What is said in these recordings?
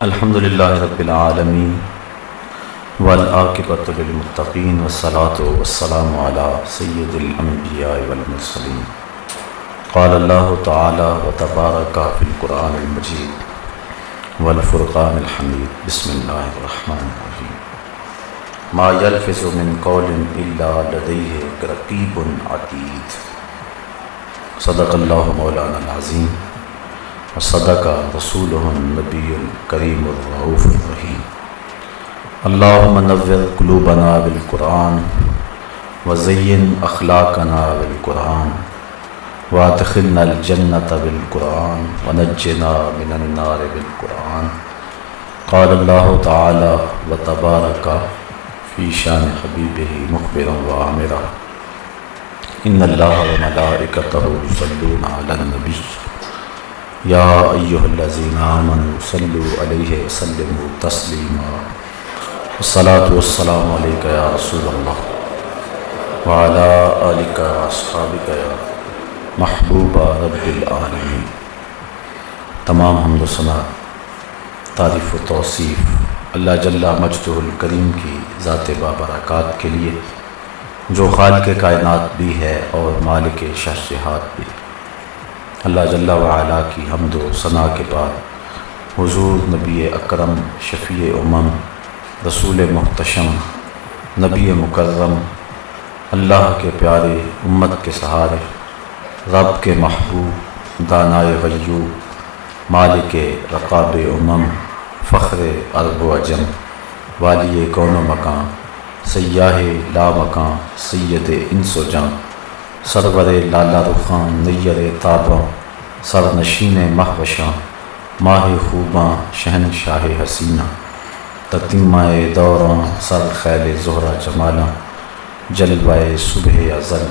الحمد للہ رب العالمین والعاقبۃ للمتقین والصلاۃ والسلام علی سید الانبیاء والمرسلین قال اللہ تعالی وتبارک فی القرآن المجید والفرقان الحمید بسم اللہ الرحمن الرحیم ما یلفظ من قول الا لدیہ رقیب عتید صدق اللہ مولانا العظیم وصدق رسولہ النبی الکریم الرؤوف الرحیم اللہم نور قلوبنا بالقرآن وزین اخلاقنا بالقرآن وادخلنا الجنة بالقرآن ونجنا من النار بالقرآن قال اللہ تعالی وتبارک فی شان حبیبہ مخبرا وعامرا ان اللہ وملائکتہ یصلون علی النبی یا ایہا الذین آمنوا صلوا علیہ وسلموا تسلیما والصلاة والسلام علیک یا رسول اللہ وعلی آلک واصحابک یا محبوب رب العالمین۔ تمام حمد و ثنا، تعریف و توصیف اللہ جل مجدہ الکریم کی ذات بابرکات کے لیے، جو خالق کائنات بھی ہے اور مالک شہنشاہات بھی۔ اللہ جل وعلا کی حمد و ثنا کے بعد حضور نبی اکرم شفیع امم رسول محتشم نبی مکرم اللہ کے پیارے امت کے سہارے رب کے محبوب دانائے غیوب مالک رقاب امم فخر عرب و عجم والی کون و مکان سیاہ لا مکان سید انس و جان سرور لالا رخان نیر تاباں سرنشین مہوشاں ماہ خوباں شہنشاہ حسینہ تتمہ دوراں سر خیل زہرہ جمالاں جلوہ صبح ازل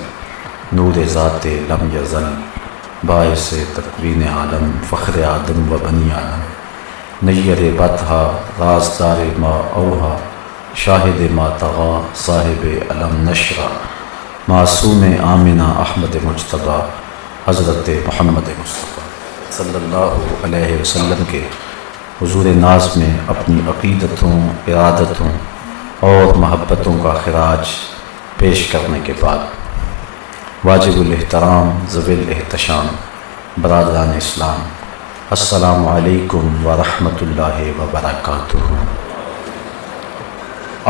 نور ذات لم یزل باعث تکوین عالم فخر آدم و بنی عالم نیر بطحہ رازدار ما اوہا شاہد ما طغا صاحب علم نشرہ معصوم آمنہ احمد مجتبیٰ حضرت محمد مصطفیٰ صلی اللہ علیہ وسلم کے حضور ناز میں اپنی عقیدتوں ارادتوں اور محبتوں کا خراج پیش کرنے کے بعد واجب الاحترام ذوی الاحتشام برادران اسلام، السلام علیکم ورحمۃ اللہ وبرکاتہ۔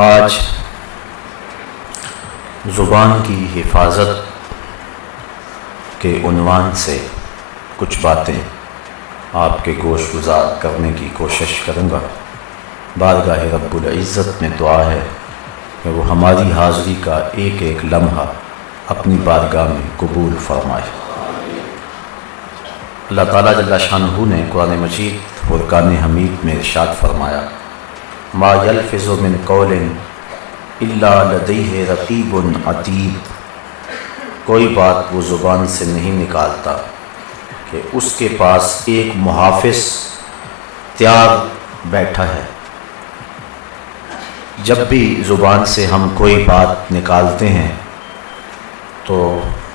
آج زبان کی حفاظت کے عنوان سے کچھ باتیں آپ کے گوش گزار کرنے کی کوشش کروں گا۔ بارگاہ رب العزت میں دعا ہے کہ وہ ہماری حاضری کا ایک ایک لمحہ اپنی بارگاہ میں قبول فرمائے۔ اللہ تعالیٰ جل شانہ نے قرآن مجید فرقان حمید میں ارشاد فرمایا، ما یلفظ من قول الا لدیہ رقیب عتید، کوئی بات وہ زبان سے نہیں نکالتا کہ اس کے پاس ایک محافظ تیار بیٹھا ہے۔ جب بھی زبان سے ہم کوئی بات نکالتے ہیں تو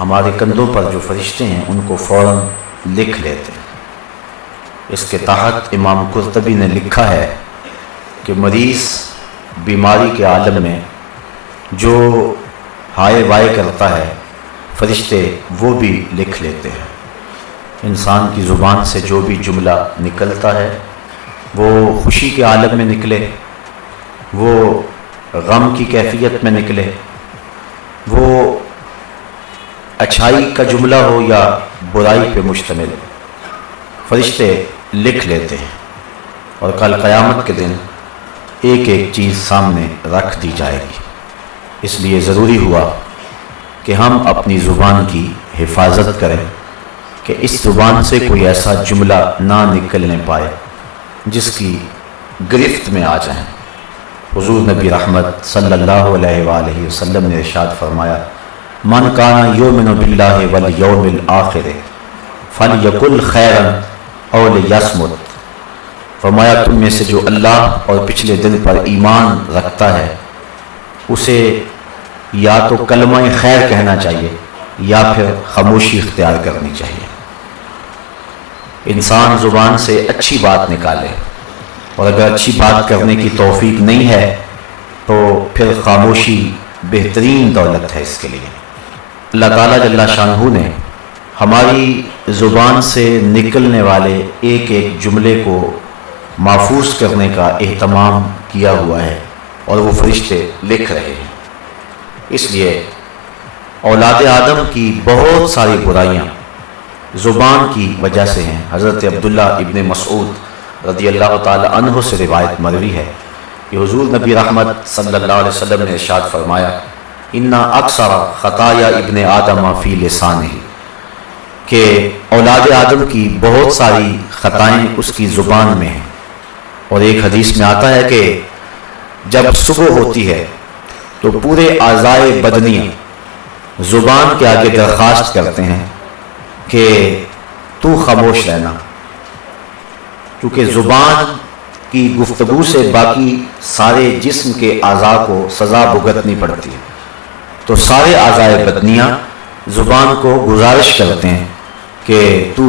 ہمارے کندھوں پر جو فرشتے ہیں ان کو فوراً لکھ لیتے ہیں۔ اس کے تحت امام قرطبی نے لکھا ہے کہ مریض بیماری کے عالم میں جو ہائے وائے کرتا ہے فرشتے وہ بھی لکھ لیتے ہیں۔ انسان کی زبان سے جو بھی جملہ نکلتا ہے وہ خوشی کے عالم میں نکلے، وہ غم کی کیفیت میں نکلے، وہ اچھائی کا جملہ ہو یا برائی پہ مشتمل، فرشتے لکھ لیتے ہیں اور کل قیامت کے دن ایک ایک چیز سامنے رکھ دی جائے گی۔ اس لیے ضروری ہوا کہ ہم اپنی زبان کی حفاظت کریں کہ اس زبان سے کوئی ایسا جملہ نہ نکلنے پائے جس کی گرفت میں آ جائیں۔ حضور نبی رحمت صلی اللہ علیہ وآلہ وسلم نے ارشاد فرمایا، من کان یؤمن باللہ والیوم الآخر فلیقل خیرا او لیصمت، فرمایا تم میں سے جو اللہ اور پچھلے دن پر ایمان رکھتا ہے اسے یا تو کلمہ خیر کہنا چاہیے یا پھر خاموشی اختیار کرنی چاہیے۔ انسان زبان سے اچھی بات نکالے، اور اگر اچھی بات کرنے کی توفیق نہیں ہے تو پھر خاموشی بہترین دولت ہے اس کے لیے۔ اللہ تعالیٰ جل شانہ نے ہماری زبان سے نکلنے والے ایک ایک جملے کو محفوظ کرنے کا اہتمام کیا ہوا ہے اور وہ فرشتے لکھ رہے ہیں۔ اس لیے اولاد آدم کی بہت ساری برائیاں زبان کی وجہ سے ہیں۔ حضرت عبداللہ ابن مسعود رضی اللہ تعالی عنہ سے روایت مروی ہے کہ حضور نبی رحمت صلی اللہ علیہ وسلم نے ارشاد فرمایا اِنَّ اکثر خطایا ابن آدم فی لسانہ، کہ اولاد آدم کی بہت ساری خطائیں اس کی زبان میں ہیں۔ اور ایک حدیث میں آتا ہے کہ جب صبح ہوتی ہے تو پورے اعضائے بدنیہ زبان کے آگے درخواست کرتے ہیں کہ تو خاموش رہنا، کیونکہ زبان کی گفتگو سے باقی سارے جسم کے اعضاء کو سزا بھگتنی پڑتی ہے۔ تو سارے اعضائے بدنیہ زبان کو گزارش کرتے ہیں کہ تو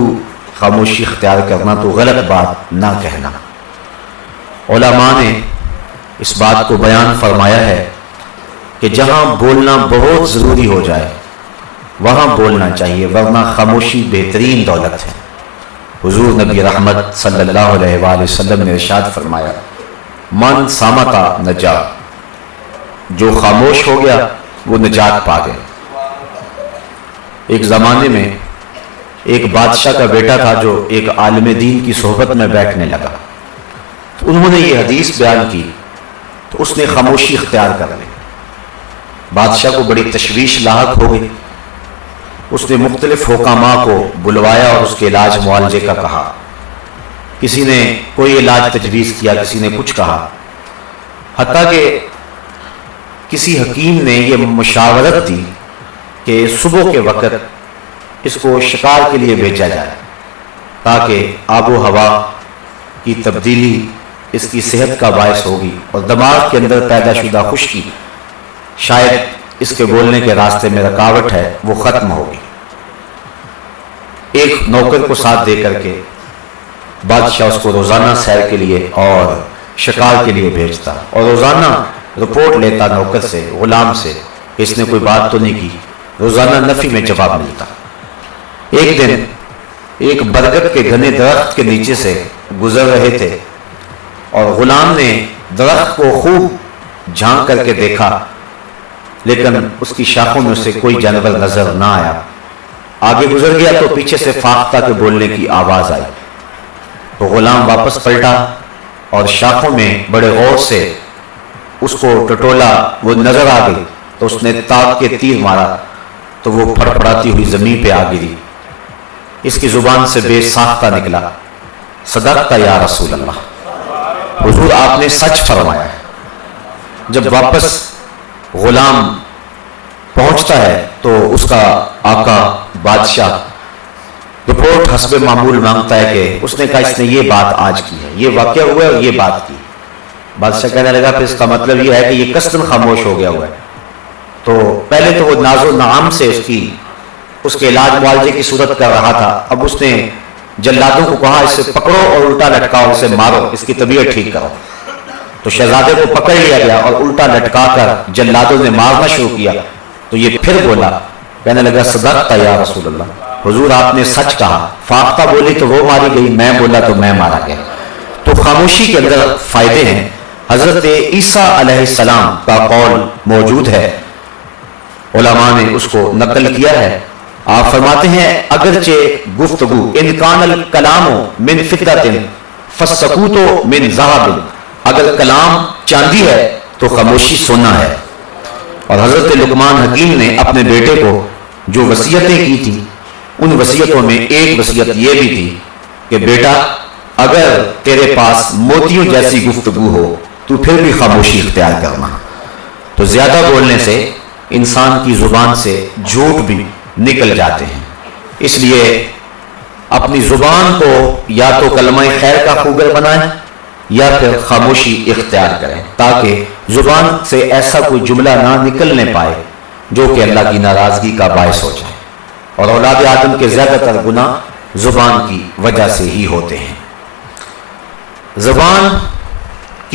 خاموشی اختیار کرنا، تو غلط بات نہ کہنا۔ علماء نے اس بات کو بیان فرمایا ہے کہ جہاں بولنا بہت ضروری ہو جائے وہاں بولنا چاہیے، ورنہ خاموشی بہترین دولت ہے۔ حضور نبی رحمت صلی اللہ علیہ وآلہ وسلم نے ارشاد فرمایا من صامتا نجا، جو خاموش ہو گیا وہ نجات پا گیا۔ ایک زمانے میں ایک بادشاہ کا بیٹا تھا جو ایک عالم دین کی صحبت میں بیٹھنے لگا، تو انہوں نے یہ حدیث بیان کی تو اس نے خاموشی اختیار کر لی۔ بادشاہ کو بڑی تشویش لاحق ہو گئی۔ اس نے مختلف حکاماء کو بلوایا اور اس کے علاج معالجے کا کہا۔ کسی نے کوئی علاج تجویز کیا، کسی نے کچھ کہا، حتیٰ کہ کسی حکیم نے یہ مشاورت دی کہ صبح کے وقت اس کو شکار کے لیے بھیجا جائے تاکہ آب و ہوا کی تبدیلی اس کی صحت کا باعث ہوگی اور دماغ کے اندر پیدا شدہ خشکی شاید اس کے بولنے کے راستے میں رکاوٹ ہے وہ ختم ہوگی۔ ایک نوکر کو ساتھ دے کر کے بادشاہ اس کو روزانہ سیر کے لیے اور شکار کے لیے بھیجتا اور روزانہ رپورٹ لیتا نوکر سے، غلام سے، کہ اس نے کوئی بات تو نہیں کی۔ روزانہ نفی میں جواب ملتا۔ ایک دن ایک برگد کے گھنے درخت کے نیچے سے گزر رہے تھے اور غلام نے درخت کو خوب جھانک کر کے دیکھا، لیکن اس کی شاخوں میں سے کوئی جانور نظر نہ آیا۔ آگے گزر گیا تو پیچھے سے فاختہ کے بولنے کی آواز آئی، تو غلام واپس پلٹا اور شاخوں میں بڑے غور سے اس کو ٹٹولا، وہ نظر آ گئی تو اس نے تاک کے تیر مارا تو وہ پھڑ پڑاتی ہوئی زمین پہ آ گری۔ اس کی زبان سے بے ساختہ نکلا صدقت یا رسول اللہ، حضور آپ نے سچ فرمایا ہے۔ جب واپس غلام پہنچتا ہے تو اس کا آقا بادشاہ رپورٹ حسب معمول مانگتا ہے کہ اس نے کہا اس نے یہ بات آج کی ہے، یہ واقعہ ہوا ہے اور یہ بات کی۔ بادشاہ کہنے لگا پھر اس کا مطلب یہ ہے کہ یہ قصداً خاموش ہو گیا ہوا ہے۔ تو پہلے تو وہ ناز و نعام سے اس کے علاج معالجے کی صورت کر رہا تھا، اب اس نے جلادوں کو کہا اسے پکڑو اور الٹا لٹکاؤ، اسے مارو، اس کی طبیعت ٹھیک کرو۔ تو شہزادے کو پکڑ لیا گیا اور الٹا لٹکا کر جلادوں نے مارنا شروع کیا۔ تو یہ پھر بولا، کہنے لگا صدقت یا رسول اللہ، حضور آپ نے سچ کہا۔ فاختہ بولی تو وہ ماری گئی، میں بولا تو میں مارا گیا۔ تو خاموشی کے اندر فائدے ہیں۔ حضرت عیسیٰ علیہ السلام کا قول موجود ہے، علماء نے اس کو نقل کیا ہے۔ آپ فرماتے ہیں اگرچہ گفتگو ان کان الکلام من فضۃ فالسکوت من ذہب، اگر کلام چاندی ہے تو خاموشی سونا ہے۔ اور حضرت لقمان حکیم نے اپنے بیٹے کو جو وصیتیں کی تھی ان وصیتوں میں ایک وصیت یہ بھی تھی کہ بیٹا اگر تیرے پاس موتیوں جیسی گفتگو ہو تو پھر بھی خاموشی اختیار کرنا۔ تو زیادہ بولنے سے انسان کی زبان سے جھوٹ بھی نکل جاتے ہیں، اس لیے اپنی زبان کو یا تو کلمہ خیر کا خوگر بنائیں یا پھر خاموشی اختیار کریں، تاکہ زبان سے ایسا کوئی جملہ نہ نکلنے پائے جو کہ اللہ کی ناراضگی کا باعث ہو جائے۔ اور اولاد آدم کے زیادہ تر گناہ زبان کی وجہ سے ہی ہوتے ہیں۔ زبان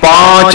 5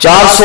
400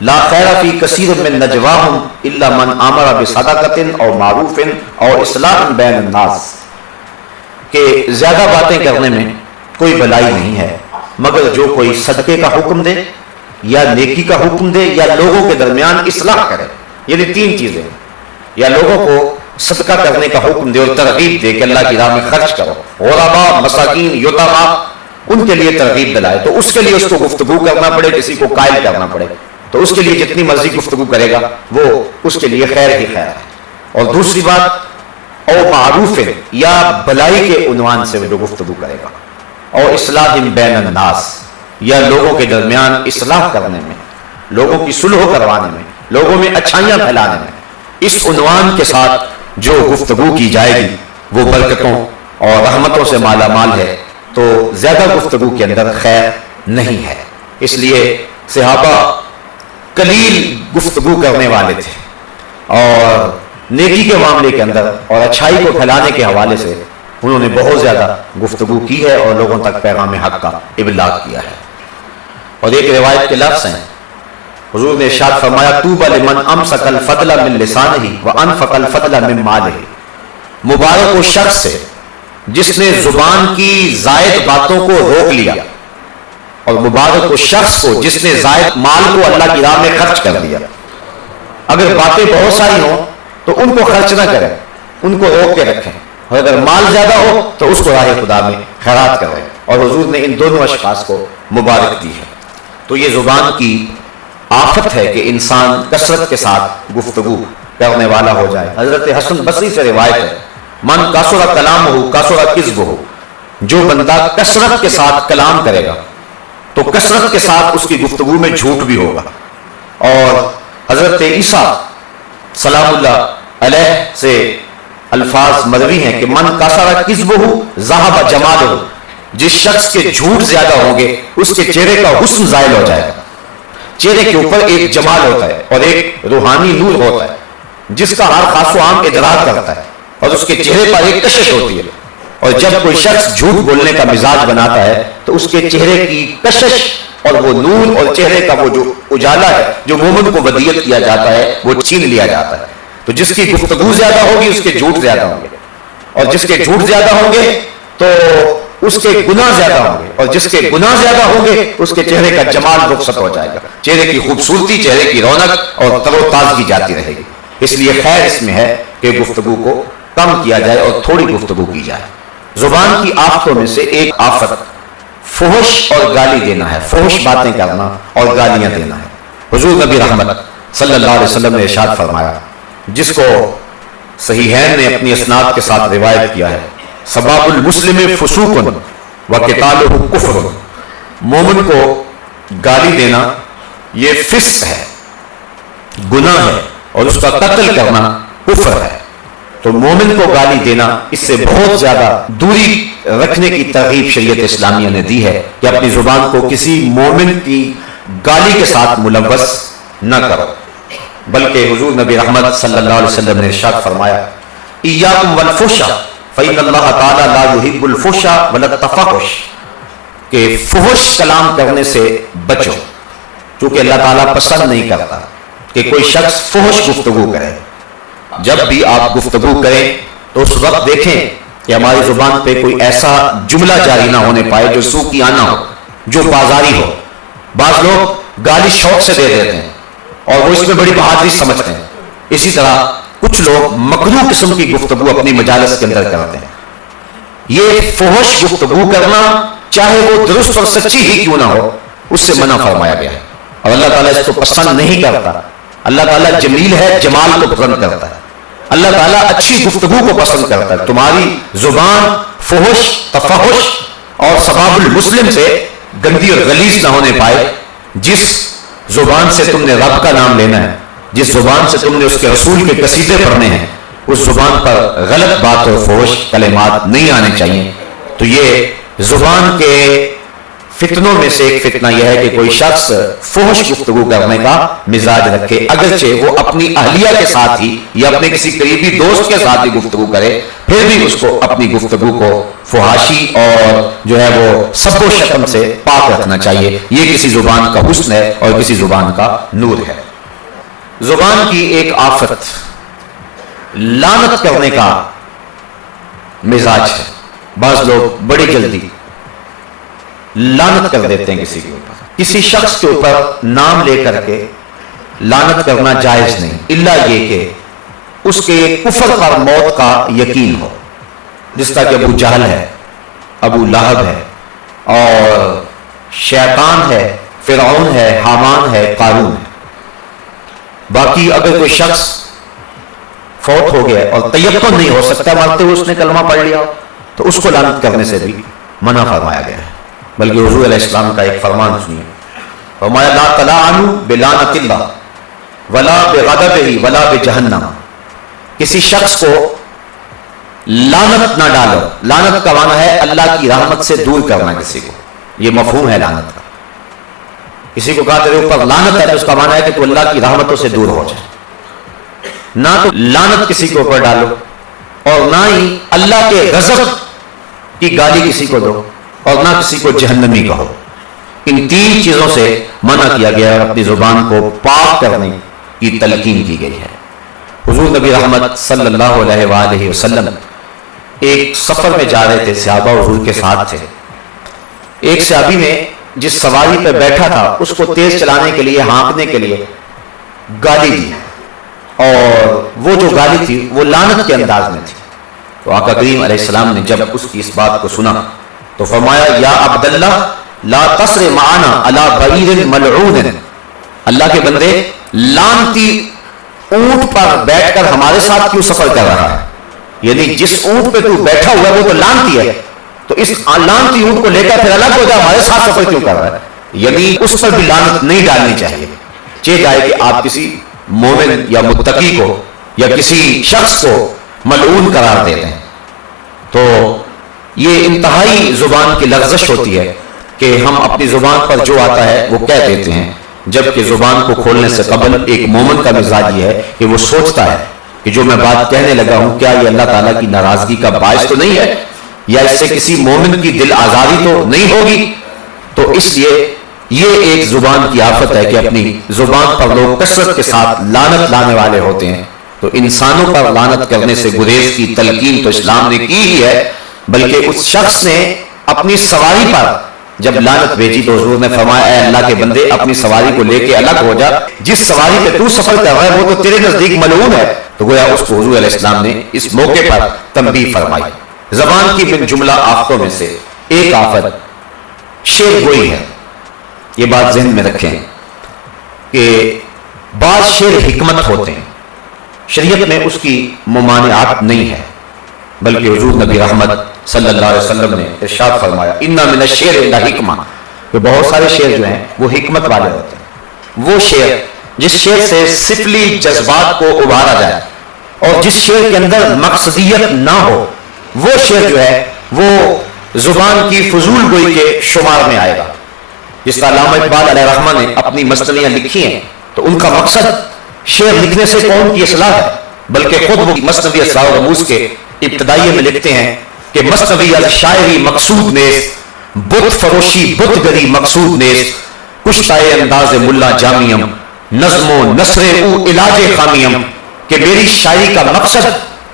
لا خیر فی کثیر من نجواہم الا من امر بصدقۃ او معروف او اصلاح بین الناس، کہ زیادہ باتیں کرنے میں کوئی بلائی نہیں ہے مگر جو کوئی صدقے کا حکم دے یا نیکی کا حکم دے یا لوگوں کے درمیان اصلاح کرے. یعنی تین چیزیں، یا لوگوں کو صدقہ کرنے کا حکم دے اور ترغیب دے کہ اللہ کی راہ میں خرچ کرو، غرباء، مساکین، یتامى، ان کے لیے ترغیب دلائے، تو اس کے لیے اس کو گفتگو کرنا پڑے، کسی کو قائل کرنا پڑے، تو اس کے لیے جتنی مرضی گفتگو کرے گا وہ اس کے لیے خیر ہی خیر ہے. اور دوسری بات، او معروف ہے، یا بھلائی کے عنوان سے جو گفتگو کرے گا، اور اصلاح بین الناس، یا لوگوں کے درمیان اصلاح کرنے میں، لوگوں کی صلح کروانے میں، لوگوں میں اچھائیاں پھیلانے میں، اس عنوان کے ساتھ جو گفتگو کی جائے گی وہ برکتوں اور رحمتوں سے مالا مال ہے، تو زیادہ گفتگو کے اندر خیر نہیں ہے. اس لیے صحابہ قلیل گفتگو کرنے والے تھے، اور نیکی کے معاملے کے اندر اور اچھائی کو پھیلانے کے حوالے سے انہوں نے بہت زیادہ گفتگو کی ہے اور لوگوں تک پیغام حق کا ابلاغ کیا ہے. اور ایک روایت کے لفظ ہیں، حضور نے ارشاد فرمایا طوبی لمن امسک الفضل من لسانہ وانفق الفضل من مالہ، مبارک وہ شخص ہے جس نے زبان کی زائد باتوں کو روک لیا، اور مبارک وہ شخص کو جس نے زائد مال کو اللہ کی راہ میں خرچ کر دیا. اگر باتیں بہت ساری ہوں تو ان کو خرچ نہ کریں، ان کو روک کے رکھیں، اور اگر مال زیادہ ہو تو اس کو راہ خدا میں خیرات کریں. اور حضور نے ان دونوں اشخاص کو مبارک دی ہے. تو یہ زبان کی آفت ہے کہ انسان کثرت کے ساتھ گفتگو کرنے والا ہو جائے. حضرت حسن بصری سے روایت ہے، من کثر کلامہ کثر کذبہ، جو بندہ کثرت کے ساتھ کلام کرے گا تو کثرت کے ساتھ اس کی گفتگو میں جھوٹ بھی ہوگا. اور حضرت عیسیٰ سلام اللہ علیہ سے الفاظ مروی ہیں کہ من کثر کذبہ ذہب جمالہ، جس شخص کے جھوٹ زیادہ ہوں گے اس کے چہرے کا حسن زائل ہو جائے گا. چہرے کے اوپر ایک جمال ہوتا ہے اور ایک روحانی نور ہوتا ہے جس کا ہر خاص و عام ادراک کرتا ہے، اور اس کے چہرے پر ایک کشش ہوتی ہے. اور جب کوئی شخص جھوٹ بولنے کا مزاج بناتا ہے تو اس کے چہرے کی کشش اور وہ نور اور چہرے کا وہ جو اجالا ہے جو مومن کو ودیت کیا جاتا ہے وہ چھین لیا جاتا ہے. تو جس کی گفتگو زیادہ ہوگی اس کے جھوٹ زیادہ ہوں گے، اور جس کے جھوٹ زیادہ ہوں گے تو اس کے گناہ زیادہ ہوں گے، اور جس کے گناہ زیادہ ہوں گے اس کے چہرے کا جمال رخصت ہو جائے گا، چہرے کی خوبصورتی، چہرے کی رونق اور تر و تازگی جاتی رہے گی. اس لیے خیر اس میں ہے کہ گفتگو کو کم کیا جائے اور تھوڑی گفتگو کی جائے. زبان کی آفتوں میں سے ایک آفت فحش اور گالی دینا ہے، فحش باتیں کرنا اور گالیاں دینا ہے. حضور نبی رحمت صلی اللہ علیہ وسلم نے ارشاد فرمایا، جس کو صحیحین نے اپنی اسناد کے ساتھ روایت کیا ہے، سباب المسلم فسوق وقتالہ کفر، مومن کو گالی دینا یہ فسق ہے، گناہ ہے، اور اس کا قتل کرنا کفر ہے. تو مومن کو گالی دینا، اس سے بہت زیادہ دوری رکھنے کی ترغیب شریعت اسلامیہ نے دی ہے کہ اپنی زبان کو کسی مومن کی گالی کے ساتھ ملوث نہ کرو. بلکہ حضور نبی رحمت صلی اللہ علیہ وسلم نے ارشاد فرمایا، ایاکم والفحش فإن اللہ تعالی لا يحب الفحش ولا التفحش، کہ فحش کلام کرنے سے بچو، چونکہ اللہ تعالیٰ پسند نہیں کرتا کہ کوئی شخص فحش گفتگو کرے. جب بھی آپ گفتگو کریں تو اس وقت دیکھیں کہ ہماری زبان پہ کوئی ایسا جملہ جاری نہ ہونے پائے جو سوکیانہ ہو، جو بازاری ہو. بعض لوگ گالی شوق سے دے دیتے ہیں اور وہ اس میں بڑی بہادری سمجھتے ہیں. اسی طرح کچھ لوگ مکروہ قسم کی گفتگو اپنی مجالس کے اندر کرتے ہیں. یہ فحش گفتگو کرنا چاہے وہ درست اور سچی ہی کیوں نہ ہو اس سے منع فرمایا گیا ہے، اور اللہ تعالیٰ اس کو پسند نہیں کرتا. اللہ تعالیٰ جمیل ہے، جمال کو پسند کرتا ہے. اللہ تعالیٰ اچھی گفتگو کو پسند کرتا ہے. تمہاری زبان فحش، تفحش اور سباب المسلم سے گندی اور غلیظ نہ ہونے پائے. جس زبان سے تم نے رب کا نام لینا ہے، جس زبان سے تم نے اس کے رسول کے قصیدے پڑھنے ہیں، اس زبان پر غلط بات اور فحش کلمات نہیں آنے چاہیے. تو یہ زبان کے فتنوں میں سے ایک فتنہ یہ ہے کہ کوئی شخص فحش گفتگو کرنے کا مزاج رکھے، اگرچہ وہ اپنی اہلیہ کے ساتھ ہی یا اپنے کسی قریبی دوست کے ساتھ ہی گفتگو کرے، پھر بھی اس کو اپنی گفتگو کو فحاشی اور جو ہے وہ سب و شتم سے پاک رکھنا چاہیے۔ یہ کسی زبان کا حسن ہے اور کسی زبان کا نور ہے۔ زبان کی ایک آفت لعنت کرنے کا مزاج ہے۔ بعض لوگ بڑی جلدی لعنت کر دیتے ہیں کسی کے اوپر، کسی شخص کے اوپر نام لے کر کے لعنت کرنا جائز نہیں، الا یہ کہ اس کے کفر پر موت کا یقین ہو، جس طرح کہ ابو جہل ہے، ابو لہب ہے اور شیطان ہے، فرعون ہے، حامان ہے، قارون ہے۔ باقی اگر کوئی شخص فوت ہو گیا اور تیقن نہیں ہو سکتا مرتے ہوئے اس نے کلمہ پڑھ لیا تو اس کو لعنت کرنے سے بھی منع فرمایا گیا ہے۔ بلکہ حضور علیہ السلام کا ایک فرمان سنیے، فرمایا لا تلعنوا بلعنت اللہ ولا بغضبہ ولا بجہنم، کسی شخص کو لعنت نہ ڈالو۔ لعنت کا معنی ہے اللہ کی رحمت سے دور کرنا کسی کو، یہ مفہوم ہے لعنت کا۔ کسی کو کہا تیرے اوپر لعنت ہے تو اس کا معنی ہے کہ تو اللہ کی رحمتوں سے دور ہو جائے۔ نہ تو لعنت کسی کے اوپر ڈالو اور نہ ہی اللہ کے غضب کی گالی کسی کو دو اور نہ کسی کو جہنمی کہو۔ ان تین چیزوں سے منع کیا گیا ہے اور اپنی زبان کو پاک کرنے کی تلقین کی گئی ہے۔ حضور نبی رحمت صلی اللہ علیہ وآلہ وسلم ایک سفر میں جا رہے تھے، صحابہ حضور کے ساتھ تھے۔ ایک صحابی نے جس سواری پہ بیٹھا تھا اس کو تیز چلانے کے لیے، ہانکنے کے لیے گالی دی، اور وہ جو گالی تھی وہ لعنت کے انداز میں تھی۔ تو آقا کریم علیہ السلام نے جب اس کی اس بات کو سنا تو فرمایا یا عبداللہ لا تسر معنا علی بعیر ملعون، اللہ کے بندے لعنتی اونٹ پر بیٹھ کر ہمارے ساتھ کیوں سفر کر رہا ہے؟ یعنی جس اونٹ پہ تو بیٹھا ہوا ہے وہ تو لعنتی ہے، تو اس لعنتی اونٹ کو لے کر پھر الگ ہو جا، ہمارے ساتھ سفر کیوں کر رہا ہے؟ یعنی اس پر بھی لعنت نہیں ڈالنی چاہیے۔ چاہے کہ آپ کسی مومن یا متقی کو یا کسی شخص کو ملعون قرار دیتے ہیں تو یہ انتہائی زبان کی لغزش ہوتی ہے کہ ہم اپنی زبان پر جو آتا ہے وہ کہہ دیتے ہیں، جبکہ زبان کو کھولنے سے قبل ایک مومن کا مزاج یہ ہے کہ وہ سوچتا ہے کہ جو میں بات کہنے لگا ہوں کیا یہ اللہ تعالیٰ کی ناراضگی کا باعث تو نہیں ہے، یا اس سے کسی مومن کی دل آزاری تو نہیں ہوگی۔ تو اس لیے یہ ایک زبان کی آفت ہے کہ اپنی زبان پر لوگ کثرت کے ساتھ لعنت لانے والے ہوتے ہیں۔ تو انسانوں پر لعنت کرنے سے گریز کی تلقین تو اسلام نے کی ہی ہے، بلکہ اس شخص نے اپنی سواری پر جب لعنت بھیجی تو حضور نے فرمایا اے اللہ کے بندے اپنی سواری کو لے کے الگ ہو جا، جس سواری پہ تو سفر کر رہا ہے وہ تو تیرے نزدیک ملعون ہے۔ تو گویا اس کو حضور علیہ السلام نے اس موقع پر تنبیہ فرمائی۔ زبان کی من جملہ آفتوں میں سے ایک آفت شعر گوئی ہے۔ یہ بات ذہن میں رکھیں کہ بعض شعر حکمت ہوتے ہیں، شریعت میں اس کی ممانعات نہیں ہے، بلکہ حضور نبی رحمت صلی اللہ علیہ وسلم نے ارشاد فرمایا اِنَّ مِنَ الشِّعْرِ لَحِکْمَةً، کہ بہت سارے شعر جو ہیں وہ حکمت والے ہوتے ہیں۔ وہ شعر جس شعر سے سفلی جذبات کو ابھارا جائے اور جس شعر کے اندر مقصدیت نہ ہو، وہ شعر جو ہے وہ زبان کی فضول گوئی کے شمار میں آئے گا۔ جس کا علامہ اقبال علیہ رحمہ نے اپنی مثنویاں لکھی ہیں تو ان کا مقصد شعر لکھنے سے قوم کی اصلاح ہے، بلکہ خود وہ مثنوی اسرار و رموز کے ابتدائیے میں لکھتے ہیں کہ مثنوی از شاعری مقصود نیز، بت فروشی بت گری مقصود نیز، کشتائے انداز ملا جامیم، نظم و نثر او علاج خامیم، کہ میری شاعری کا مقصد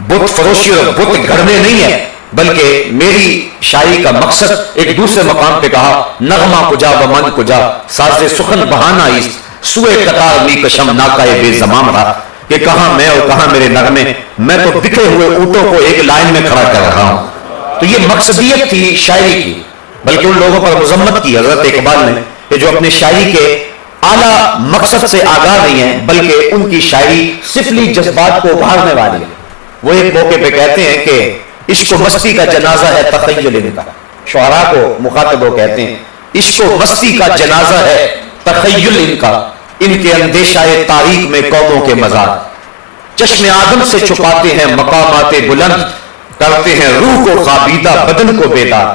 بت فروشی اور بت گھڑنے نہیں ہے، بلکہ میری شاعری کا مقصد ایک دوسرے مقام پہ کہا نغمہ کجا و من کجا ساز سخن بہانا ایست سوئے قطار می کشم ناکائے بے زمام رہا، کہ کہاں میں اور کہاں میرے نغمے، میں تو بکھرے ہوئے اونٹوں کو ایک لائن میں کھڑا کر رہا ہوں۔ تو یہ مقصدیت تھی شاعری کی، بلکہ ان لوگوں پر مذمت کی حضرت اقبال نے کہ جو اپنے شاعری کے اعلیٰ مقصد سے آگاہ نہیں ہیں، بلکہ ان کی شاعری سفلی جذبات کو ابھارنے والی ہے۔ وہ ایک موقع پہ کہتے ہیں کہ عشق و مستی کا جنازہ ہے تخیل ان کا، شعراء کو مخاطب وہ کہتے ہیں عشق و مستی کا جنازہ ہے تخیل ان کا، ان کے اندیشہ تاریخ میں قوموں کے مزار، چشم آدم سے چھپاتے ہیں مقامات بلند، کرتے ہیں روح کو خوابیدہ بدن کو بیدار،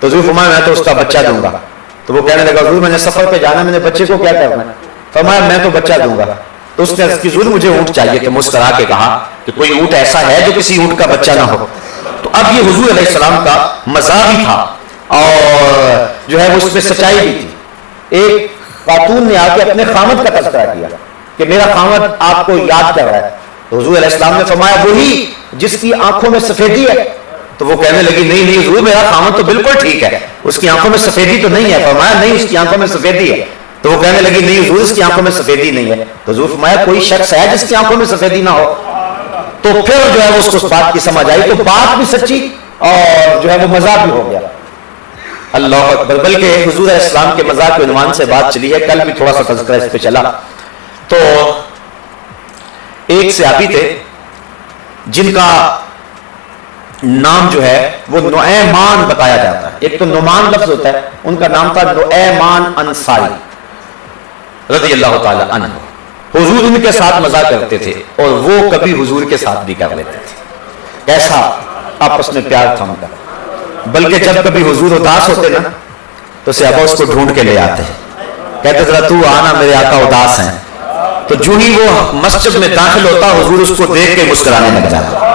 تو حضور فرمایا میں تو اس کا بچہ دوں گا. تو وہ کہنے لگا حضور میں نے سفر پہ جانا, میں نے بچے کو کیا کرنا ہے؟ فرمایا میں تو بچہ دوں گا. تو اس نے عرض کی حضور مجھے اونٹ چاہیے. تو مسکرا کے کہا کہ کوئی اونٹ ایسا ہے جو کسی اونٹ کا بچہ نہ ہو. تو اب یہ حضور علیہ السلام کا مزاح بھی تھا اور جو ہے وہ اس میں سچائی بھی تھی. ایک خاتون نے آ کے اپنے خامد کا تذکرہ کیا کہ میرا خامد آپ کو یاد کر رہا ہے. تو حضور علیہ السلام نے فرمایا وہی جس کی آنکھوں میں سفیدی ہے. تو وہ کہنے لگی نہیں نہیں حضور میرا خامد تو بالکل ٹھیک ہے, اس کی آنکھوں میں سفیدی تو نہیں ہے. فرمایا نہیں اس کی آنکھوں میں سفیدی ہے. تو وہ کہنے لگی نہیں حضور اس کی آنکھوں میں سفیدی نہیں ہے. تو حضور فرمایا کوئی شخص ہے جس کی آنکھوں میں سفیدی نہ ہو. تو پھر جو ہے وہ اس کو اس بات کی سمجھ آئی. تو بات بھی سچی اور جو ہے وہ مزاح بھی ہو گیا. اللہ اکبر. بلکہ حضور علیہ السلام کے مزاح کے عنوان سے بات چلی ہے, کل بھی تھوڑا سا تذکرہ اس پہ چلا. تو ایک صحابی تھے جن کا نام جو ہے وہ نعیمان بتایا جاتا ہے. ایک تو نعمان لفظ ہوتا ہے, ان کا نام تھا نعیمان انصاری رضی اللہ تعالی عنہ. حضور ان کے ساتھ مزاح کرتے تھے اور وہ کبھی حضور کے ساتھ بھی کر لیتے تھے. ایسا آپس میں پیار تھا ان کا. بلکہ جب کبھی حضور اداس ہوتے نا تو صحابہ اس کو ڈھونڈ کے لے آتے, کہتے ذرا تو آنا میرے آقا اداس ہیں. تو جو ہی وہ مسجد میں داخل ہوتا حضور اس کو دیکھ کے مسکرانے لگ جاتا.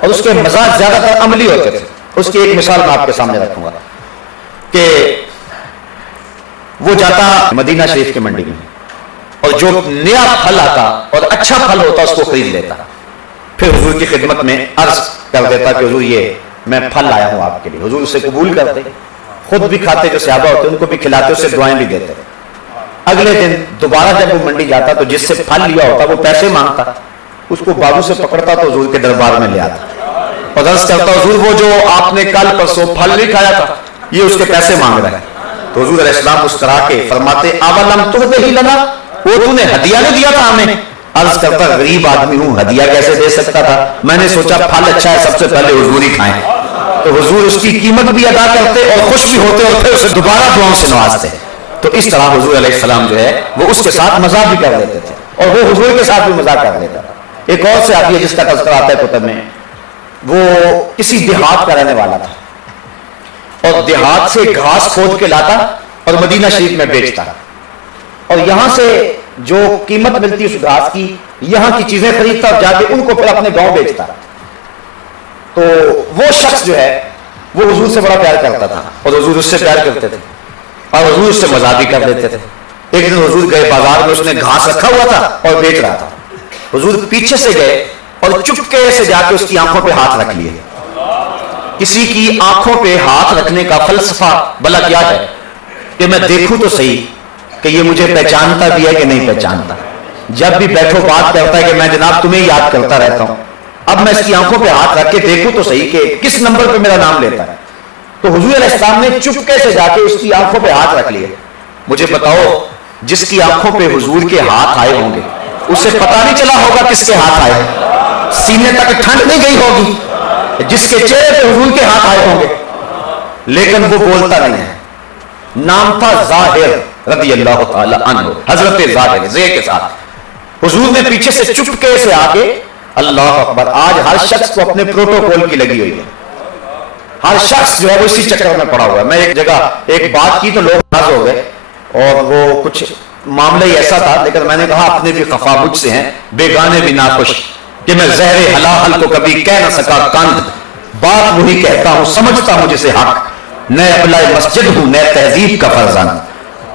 اور اس کے مزاج زیادہ تر عملی ہوتے تھے. اس کی ایک مثال میں آپ کے سامنے رکھوں گا کہ وہ جاتا مدینہ شریف کی منڈی میں اور جو نیا پھل آتا اور اچھا پھل ہوتا اس کو خرید لیتا. پھر حضور کی خدمت میں عرض کر دیتا کہ حضور یہ میں پھل لایا ہوں آپ کے لیے. حضور اسے قبول کرتے, خود بھی کھاتے, جو صحابہ ہوتے ان کو بھی کھلاتے, اسے دعائیں بھی دیتے. اگلے دن دوبارہ جب وہ منڈی جاتا تو جس سے پھل لیا ہوتا وہ پیسے مانگتا, اس کو بازو سے پکڑتا تو حضور کے دربار میں لے آتا اور عرض کرتا حضور وہ جو آپ نے کل پرسوں پھل نہیں کھایا تھا یہ اس کے پیسے مانگ رہا ہے. تو حضور علیہ السلام مسکرا کے فرماتے اولم تہدہ لنا, وہ تو نے ہدیہ نہیں دیا تھا ہمیں. عرض کرتا غریب آدمی ہوں, ہدیہ کیسے دے سکتا تھا, میں نے سوچا پھل اچھا ہے سب سے پہلے حضور ہی کھائیں. تو حضور اس کی قیمت بھی ادا کرتے اور خوش بھی ہوتے اور پھر اسے دوبارہ دعاؤں سے نوازتے. تو اس طرح حضور علیہ السلام جو ہے وہ اس کے ساتھ مزاح بھی کر لیتے تھے اور وہ حضور کے ساتھ بھی مزاح کر لیتا تھا. ایک اور سے آپ یہ جس کا تذکرہ آتا ہے کتب میں, وہ کسی دیہات کا رہنے والا تھا اور دیہات سے گھاس کھود کے لاتا اور مدینہ شریف میں بیچتا اور یہاں سے جو قیمت ملتی اس گھاس کی یہاں کی چیزیں خریدتا اور جا کے ان کو پھر اپنے گاؤں بیچتا. تو وہ شخص جو ہے وہ حضور سے بڑا پیار کرتا تھا اور حضور اس سے پیار کرتے تھے اور حضور اس سے مزاح بھی کر لیتے تھے. ایک دن حضور گئے بازار میں, اس نے گھاس رکھا ہوا تھا اور بیچ رہا تھا. حضور پیچھے سے گئے اور چپکے سے جا کے اس کی آنکھوں پہ ہاتھ رکھ لیے. کسی کی آنکھوں پہ ہاتھ رکھنے کا فلسفہ بلا کیا ہے کہ میں دیکھوں تو صحیح کہ یہ مجھے پہچانتا بھی ہے کہ نہیں پہچانتا. جب بھی بیٹھو بات کرتا ہے کہ میں جناب تمہیں یاد کرتا رہتا ہوں, اب میں اس کی آنکھوں پہ ہاتھ رکھ کے دیکھوں تو صحیح کہ کس نمبر پہ میرا نام لیتا ہے. تو حضور علیہ السلام نے چپکے سے جا کے اس کی آنکھوں پہ ہاتھ رکھ لیے. مجھے بتاؤ جس کی آنکھوں پہ حضور کے ہاتھ آئے ہوں گے اسے پتہ نہیں چلا ہوگا کس کے ہاتھ آئے, سینے تک ٹھنڈ نہیں گئی ہوگی. جس کے چہرے پہ حضور کے ہاتھ آئے ہوں گے لیکن وہ بولتا نہیں ہے. نام تھا ظاہر رضی اللہ تعالی عنہ, حضرت ظاہر زے کے ساتھ. حضور نے پیچھے سے چپکے سے آگے, اللہ اکبر. آج ہر شخص کو اپنے پروٹوکول کی لگی ہوئی ہے, ہر شخص جو ہے وہ اسی چکر میں پڑا ہوا ہے. میں ایک جگہ ایک بات کی تو لوگ ناراض ہو گئے اور وہ کچھ معاملہ ہی ایسا تھا, لیکن میں نے کہا اپنے بھی خفا مجھ سے ہیں بیگانے بھی ناخوش کہ میں زہر حلال کو کبھی کہہ نہ سکا کند, بات وہی کہتا ہوں سمجھتا ہوں جسے حق, نئے ابلہ مسجد ہوں نئے تہذیب کا فرزند.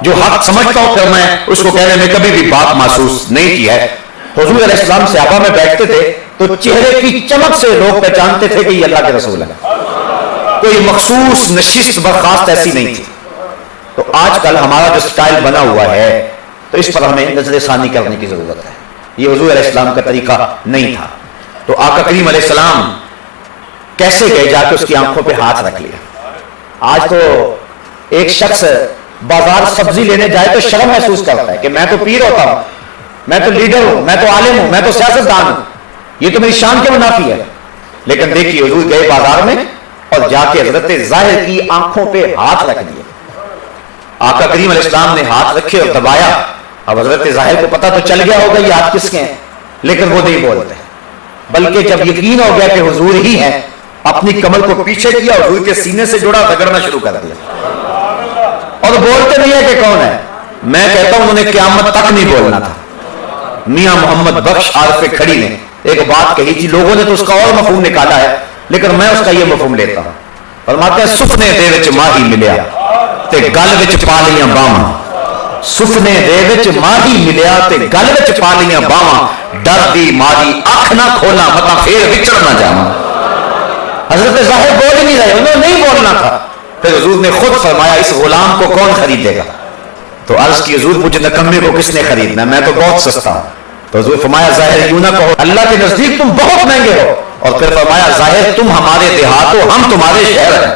جو حق سمجھتا ہوں پھر میں اس کو کہنے میں کبھی بھی بات محسوس نہیں کی ہے. حضور علیہ السلام صحابہ میں بیٹھتے تھے تو چہرے کی چمک سے لوگ پہچانتے تھے کہ یہ اللہ کے رسول ہے. کوئی مخصوص نشست برخاست ایسی نہیں تھی. تو آج کل ہمارا جو سٹائل بنا ہوا ہے تو اس پر ہمیں نظر ثانی کرنے کی ضرورت ہے. یہ حضور علیہ السلام کا طریقہ نہیں تھا. تو آقا کریم علیہ السلام کیسے گئے, جا کے اس کی آنکھوں پہ ہاتھ رکھ لیا. آج تو ایک شخص بازار سبزی لینے جائے تو شرم محسوس کرتا ہے کہ میں تو پیر ہوتا ہوں, میں تو لیڈر ہوں, میں تو عالم ہوں, میں تو سیاستدان ہوں, یہ تو میری شان کے منافی ہے. لیکن دیکھیے حضور گئے بازار میں اور جا کے حضرت ظاہر کی آنکھوں پہ ہاتھ رکھ دیے. آقا کریم علیہ السلام نے ہاتھ رکھے اور دبایا. اب حضرت ظاہر کو پتا تو چل گیا ہوگا یہ ہاتھ کس کے ہیں, لیکن وہ نہیں بولتے. بلکہ جب یقین ہو گیا کہ حضور ہی ہیں اپنی کمر کو پیچھے کیا، حضور کے سینے سے جوڑا، رگڑنا شروع کر دیا، اور بولتے نہیں ہے کہ کون ہے. میں کہتا ہوں انہوں نے قیامت تک نہیں بولنا تھا. میاں محمد بخش عارف کھڑی نے ایک بات کہی تھی، لوگوں نے تو اس کا اور مفہوم نکالا ہے، لیکن میں اس کا یہ مفہوم لیتا ہوں. فرماتے ہیں سپنے دے وچ ماہی ملیا تے گل وچ پا لیاں باواں، سپنے دے وچ ماہی ملیا تے گل وچ پا لیاں باواں، ڈر دی ماری اکھ نہ کھولا متا پھر وچڑ نہ جاواں. حضرت ظاہر بول ہی نہیں رہے، انہوں نے نہیں بولنا تھا. پھر حضور نے خود فرمایا اس غلام کو کون خریدے گا؟ تو عرض کی حضور مجھے نکمے کو کس نے خریدنا، میں تو بہت سستا ہوں. تو حضور فرمایا ظاہر یوں نہ کہو، اللہ کے نزدیک تم بہت مہنگے ہو. اور پھر فرمایا ظاہر تم ہمارے دیہات ہو، ہم تمہارے شہر ہیں.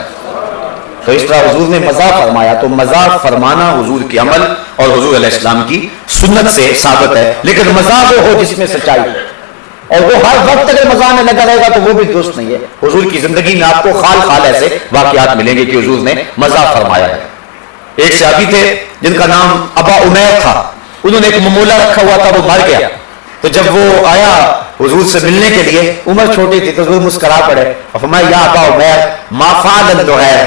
تو اس طرح حضور نے مزاح فرمایا. تو مزاح فرمانا حضور کے عمل اور حضور علیہ السلام کی سنت سے ثابت ہے، لیکن مزاح وہ ہو جس میں سچائی ہے، اور وہ ہر وقت اگر مزاح میں لگا رہے گا تو وہ بھی درست نہیں ہے. حضور کی زندگی میں آپ کو خال خال ایسے واقعات ملیں گے کہ حضور نے مزاح فرمایا ہے. ایک صحابی تھے جن کا نام ابا عمیر تھا، انہوں نے ایک ممولہ رکھا ہوا تھا، وہ مر گیا. تو جب وہ آیا حضور سے ملنے کے لیے، عمر چھوٹی تھی تو حضور مسکرا پڑے اور فرمایا یا ابا عمیر ما فعل النغیر،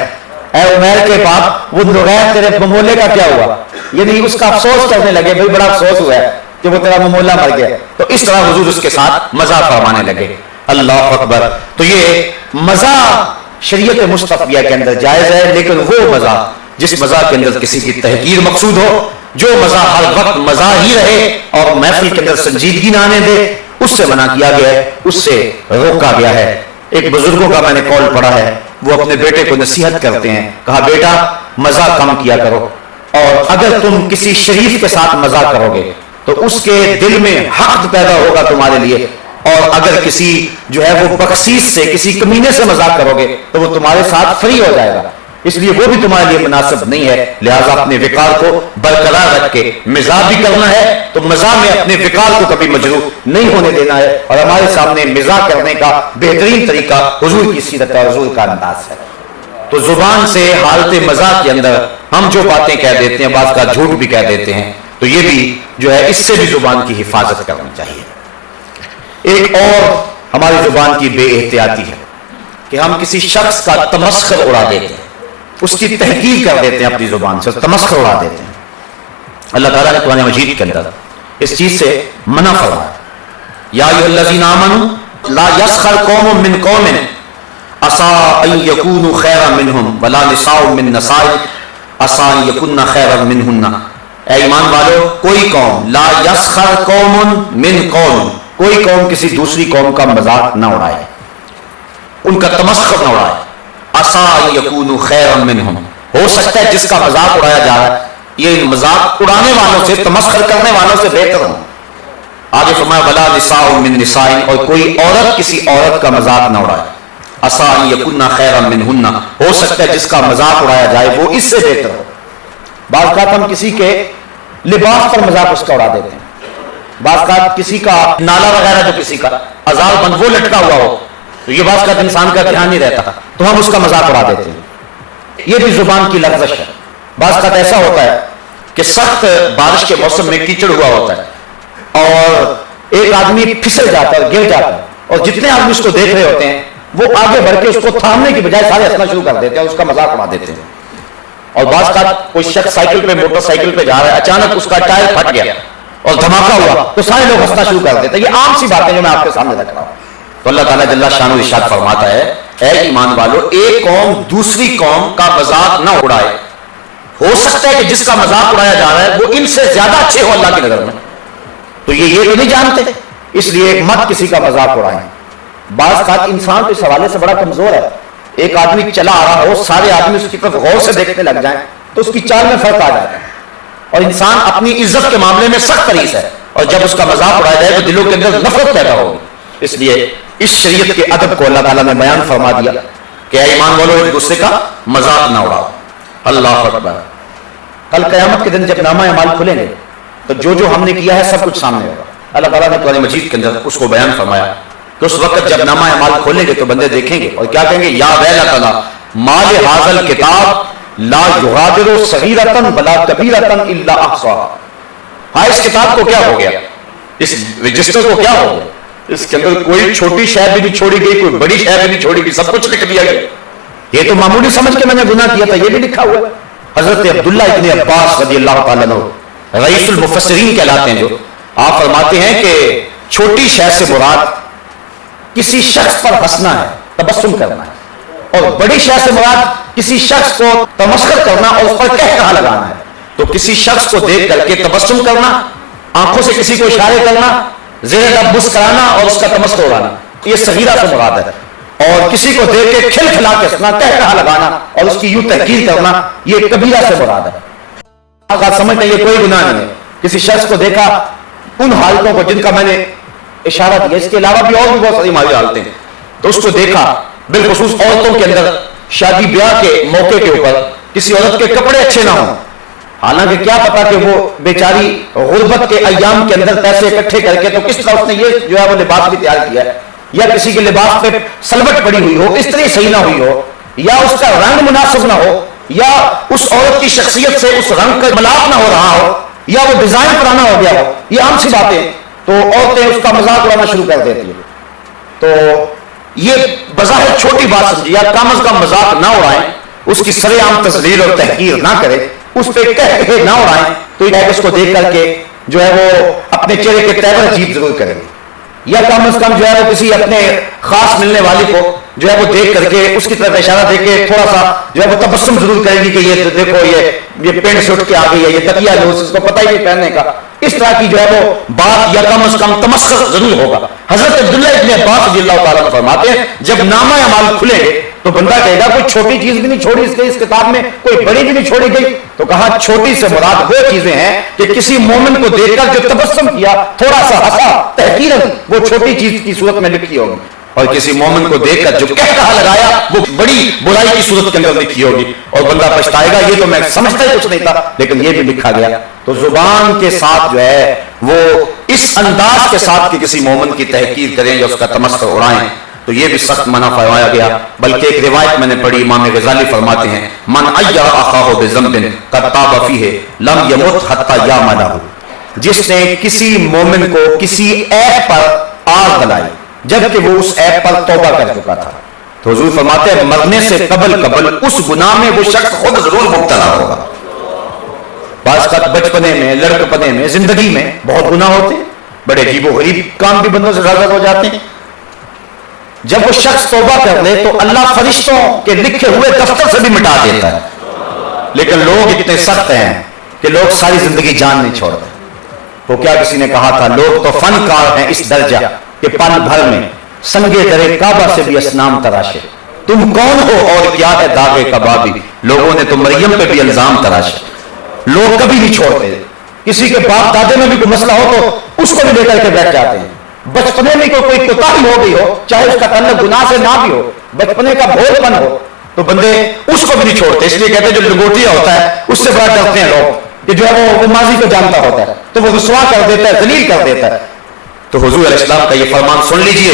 اے عمیر کے باپ وہ نغیر تیرے ممولے کا کیا ہوا؟ یعنی اس کا افسوس کرنے لگے، بھئی بڑا افسوس ہوا ہے کہ وہ تیرا ممولہ مر گیا. تو اس طرح حضور اس کے ساتھ مزاح فرمانے لگے. اللہ اکبر. تو یہ مزاح شریعت مصطفیہ کے اندر جائز ہے، لیکن وہ مزاح جس مزاح کے اندر کسی کی تحقیر مقصود ہو، جو مزاح ہر وقت مزاح ہی رہے اور محفل کے اندر سنجیدگی نہ آنے دے، اس سے منع کیا گیا ہے، اس سے روکا گیا ہے. ایک بزرگوں کا میں نے قول پڑھا ہے، وہ اپنے بیٹے کو نصیحت کرتے ہیں، کہا بیٹا مزاح کم کیا کرو، اور اگر تم کسی شریف کے ساتھ مزاح کرو گے تو اس کے دل میں حقد پیدا ہوگا تمہارے لیے، اور اگر کسی جو ہے وہ بخشیش سے کسی کمینے سے مذاق کرو گے تو وہ تمہارے ساتھ فری ہو جائے گا، اس لیے وہ بھی تمہارے لیے مناسب نہیں ہے. لہٰذا اپنے وقار کو برقرار رکھ کے مزاح بھی کرنا ہے تو مزاح میں اپنے وقار کو کبھی مجروح نہیں ہونے دینا ہے. اور ہمارے سامنے مزاح کرنے کا بہترین طریقہ حضور کی سیرت اور حضور کا انداز ہے. تو زبان سے حالت مزاح کے اندر ہم جو باتیں کہہ دیتے ہیں، بعض کا جھوٹ بھی کہہ دیتے ہیں، تو یہ بھی جو ہے اس سے بھی زبان کی حفاظت کرنی چاہیے. ایک اور ہماری زبان کی بے احتیاطی ہے کہ ہم کسی شخص کا تمسخر اڑا دیتے ہیں، اس کی تحقیر کر دیتے ہیں، اپنی زبان سے تمسخر اڑا دیتے ہیں. اللہ تعالیٰ نے قرآن مجید کے اندر اس چیز سے منع فرمایا. یا ایھا الذین آمنوا لا یسخر قوم من قوم عسى ان يكونوا خیرا منهم ولا نساء من نساء عسى ان يكن خیرا منهن. اے ایمان والو، کوئی قوم لا یسخر قوم من قوم، کوئی قوم کسی دوسری قوم کا مذاق نہ اڑائے، ان کا تمسخر نہ اڑائے. عسى ان يكونوا خیرا منهم، ہو سکتا ہے جس کا مذاق اڑایا جا رہا ہے یہ مذاق اڑانے والوں سے، تمسخر کرنے والوں سے بہتر ہو. آگے فرمایا ولا نساء من نساء، اور کوئی عورت کسی عورت کا مذاق نہ اڑائے. عسى ان يكن خيرا منهن، ہو سکتا ہے جس کا مذاق اڑایا جائے وہ اس سے بہتر ہو. بعض اوقات ہم کسی کے لباس پر مذاق اس کا اڑا دیتے ہیں، بعض اوقات کسی کا نالا وغیرہ جو کسی کا ازار بند وہ لٹکا ہوا ہو تو یہ بعض اوقات انسان کا دھیان نہیں رہتا تو ہم اس کا مذاق اڑا دیتے ہیں. یہ بھی زبان کی لغزش ہے. بعض اوقات ایسا ہوتا ہے کہ سخت بارش کے موسم میں کیچڑ ہوا ہوتا ہے اور ایک آدمی پھسل جاتا ہے اور گر جاتا ہے، اور جتنے آدمی اس کو دیکھ رہے ہوتے ہیں وہ آگے بڑھ کے اس کو تھامنے کی بجائے سارے ہنسنا شروع کر دیتے ہیں، اس کا مذاق اڑا دیتے ہیں. اور بعض کا کوئی شخص سائیکل پہ موٹر سائیکل پہ جا رہا ہے، اچانک اس کا ٹائر پھٹ گیا اور دھماکہ ہوا تو سارے لوگ ہنسنا شروع کر دیتے ہیں. یہ عام سی باتیں جو میں آپ کے سامنے رکھ رہا ہوں. تو اللہ تعالیٰ جل شانہ ارشاد فرماتا ہے اے ایمان والو، ایک قوم دوسری قوم کا مذاق نہ اڑائے. ہو سکتا ہے کہ جس کا مذاق اڑایا جا رہا ہے وہ ان سے زیادہ اچھے ہو اللہ کی نظر میں، تو یہ تو نہیں جانتے، اس لیے مت کسی کا مذاق اڑائیں. بعض اوقات انسان تو اس حوالے سے بڑا کمزور ہے، ایک آدمی چلا آ رہا ہو، سارے آدمی اس کی طرف غور سے دیکھنے لگ جائیں تو اس کی چال میں فرق آ جاتا ہے، اور انسان اپنی عزت کے معاملے میں سخت حریص ہے، اور جب اس کا مذاق اڑایا جائے تو دلوں کے اندر نفرت پیدا ہوگی. اس لیے اس شریعت کے ادب کو اللہ تعالیٰ نے بیان فرما دیا کہ اے ایمان والو، ایک دوسرے کا مذاق نہ اڑاؤ. اللہ اکبر. کل قیامت کے دن جب نامہ اعمال کھلیں گے تو جو ہم نے کیا ہے سب کچھ سامنے ہوگا. اللہ تعالیٰ نے قرآن مجید کے اندر اس کو بیان فرمایا کہ اس وقت جب نامہ اعمال کھولیں گے تو بندے دیکھیں گے اور کیا کہیں گے، یا ویلتنا ما لہذا الکتاب لا یغادر صغیرۃ ولا کبیرۃ الا احصاها. ہاں، اس کتاب کو کیا ہو گیا، اس رجسٹر کو کیا ہو گیا، اس کے اندر کوئی چھوٹی شے بھی نہیں چھوڑی گئی، کوئی بڑی شے بھی نہیں چھوڑی گئی، سب کچھ لکھ دیا گیا. یہ تو معمولی سمجھ کے میں نے گناہ کیا تھا، یہ بھی لکھا ہوا ہے. حضرت عبداللہ ابن عباس رضی اللہ تعالیٰ عنہ رئیس المفسرین کہلاتے ہیں، جو آپ فرماتے ہیں کہ چھوٹی شے سے مراد کسی شخص پر ہنسنا ہے، تبسم کرنا ہے، اور بڑی شے سے مراد کسی شخص کو تمسخر کرنا اور اس پر کہہ کہا لگانا ہے. تو کسی شخص کو دیکھ کر کے تبسم کرنا، آنکھوں سے کسی کو اشارے کرنا، زیر لب مسکرانا اور اس کا تمسخر اڑانا، یہ صغیرہ سے مراد ہے. اور کسی کو دیکھ کے کھل کھلا کے ہنسنا، کہہ کہا لگانا اور اس کی یوں تحقیر کرنا، یہ کبیرہ سے مراد ہے. آپ سمجھتے ہیں یہ کوئی گناہ نہیں ہے. کسی شخص کو دیکھا ان حالتوں کو جن کا میں نے اشارہ دیا، اس کے علاوہ بھی اور بھی بہت ساری ہماری حالتیں، تو اس کو دیکھا بالخصوص عورتوں کے اندر شادی بیاہ کے موقع کے اوپر کسی عورت کے کپڑے اچھے نہ ہوں، حالانکہ کیا پتا کہ وہ بیچاری غربت کے ایام کے اندر پیسے اکٹھے کر کے تو کس طرح اس نے یہ جو ہے وہ لباس بھی تیار کیا ہے، یا کسی کے لباس پہ سلوٹ پڑی ہوئی ہو، استری صحیح نہ ہوئی ہو، یا اس کا رنگ مناسب نہ ہو، یا اس عورت کی شخصیت سے اس رنگ کا ملاپ نہ ہو رہا ہو، یا وہ ڈیزائن پرانا ہو گیا ہو، یہ عام سی باتیں، تو عورتیں اس کا مذاق اڑانا شروع کر دیتی ہیں. تو یہ بظاہر چھوٹی بات سمجھی، یا کم از کم مذاق نہ اڑائیں، اس کی سرے عام تذلیل اور تحقیر نہ کریں، اس پہ کہہ کے نہ اڑائیں، تو یہ اس کو دیکھ کر کے جو ہے وہ اپنے چہرے کے تیور عجیب ضرور کریں گے. یا کم از کم جو ہے وہ کسی اپنے خاص ملنے والی کو جو ہے وہ دیکھ کر کے اس کی طرف اشارہ دے کے تھوڑا سا جو ہے وہ تبسم ضرور کرے گی کہ یہ دیکھو یہ پینٹ سے اٹھ کے آ گئی ہے، یہ تکیہ لو، اس کو پتہ ہی نہیں پہننے کا. اس طرح کی جو ہے وہ بات یا کم از کم تمسخر ضرور ہوگا. حضرت عبداللہ ابن عباس رضی اللہ تعالیٰ عنہ فرماتے ہیں جب نامہ اعمال کھلے گے تو بندہ کہے گا کوئی چھوٹی چیز بھی نہیں چھوڑی اس کتاب میں، کوئی بڑی بھی نہیں چھوڑی گئی. تو کہا چھوٹی سے مراد وہ چیزیں ہیں کہ کسی مومن کو دیکھ کر جو تبسم کیا، تھوڑا سا ہنسا تحقیراً، وہ چھوٹی چیز کی صورت میں لکھی ہوگی، اور کسی مومن کو دیکھ کر جو کہہ کہا لگایا وہ بڑی برائی کی صورت کے اندر لکھی ہوگی، اور بندہ پچھتائے گا یہ تو میں سمجھتا ہی کچھ نہیں تھا لیکن یہ بھی لکھا گیا. تو زبان کے ساتھ جو ہے وہ اس انداز کے ساتھ کہ کسی مومن کی تحقیر کریں یا اس کا تمسخر اڑائیں، تو یہ بھی سخت منع فرمایا گیا. بلکہ ایک روایت میں نے پڑھی، امام غزالی فرماتے ہیں من ایا اخاہ بذنب قد تاب فیہ لم یمت حتی یعملہ، جس نے کسی مومن کو کسی عیب پر آگ دلائی جبکہ وہ اس عیب پر توبہ کر چکا تھا، تو حضور فرماتے ہیں مرنے سے قبل اس گناہ میں وہ شخص خود ضرور مبتلا ہوگا. بعض کا بچپنے میں، لڑکپنے میں، زندگی میں بہت گناہ ہوتے ہیں، بڑے عجیب و غریب کام بھی بندوں سے زیادہ ہو جاتے ہیں. جب وہ شخص توبہ کر لے تو اللہ فرشتوں کے لکھے ہوئے دفتر سے بھی مٹا دیتا ہے. لیکن لوگ اتنے سخت ہیں کہ لوگ ساری زندگی جان نہیں چھوڑتے. وہ کیا کسی نے کہا تھا لوگ تو فنکار ہیں اس درجہ کہ پن بھر میں سنگے درے کعبہ سے بھی اسنام تراشے. تم کون ہو اور کیا ہے داغے کبابی، لوگوں نے تو مریم پہ بھی الزام تراشے. لوگ کبھی نہیں چھوڑتے، کسی کے باپ دادے میں بھی کوئی مسئلہ ہو تو اس کو بھی لے کر کے بیٹھ جاتے ہیں. بچپنے میں کوئی کوتاہی ہو گئی ہو، چاہے اس کا تعلق گناہ سے نہ بھی ہو، بچپنے کا بھول پن ہو، تو بندے اس کو بھی نہیں چھوڑتے. اس لیے کہتے ہیں جو لنگوٹیا ہوتا ہے اس سے بڑا ڈرتے ہیں لوگ کہ جو ہے وہ ماضی کو جانتا ہوتا ہے تو وہ رسوا کر دیتا ہے، ذلیل کر دیتا ہے. تو حضور علیہ السلام کا یہ فرمان سن لیجئے،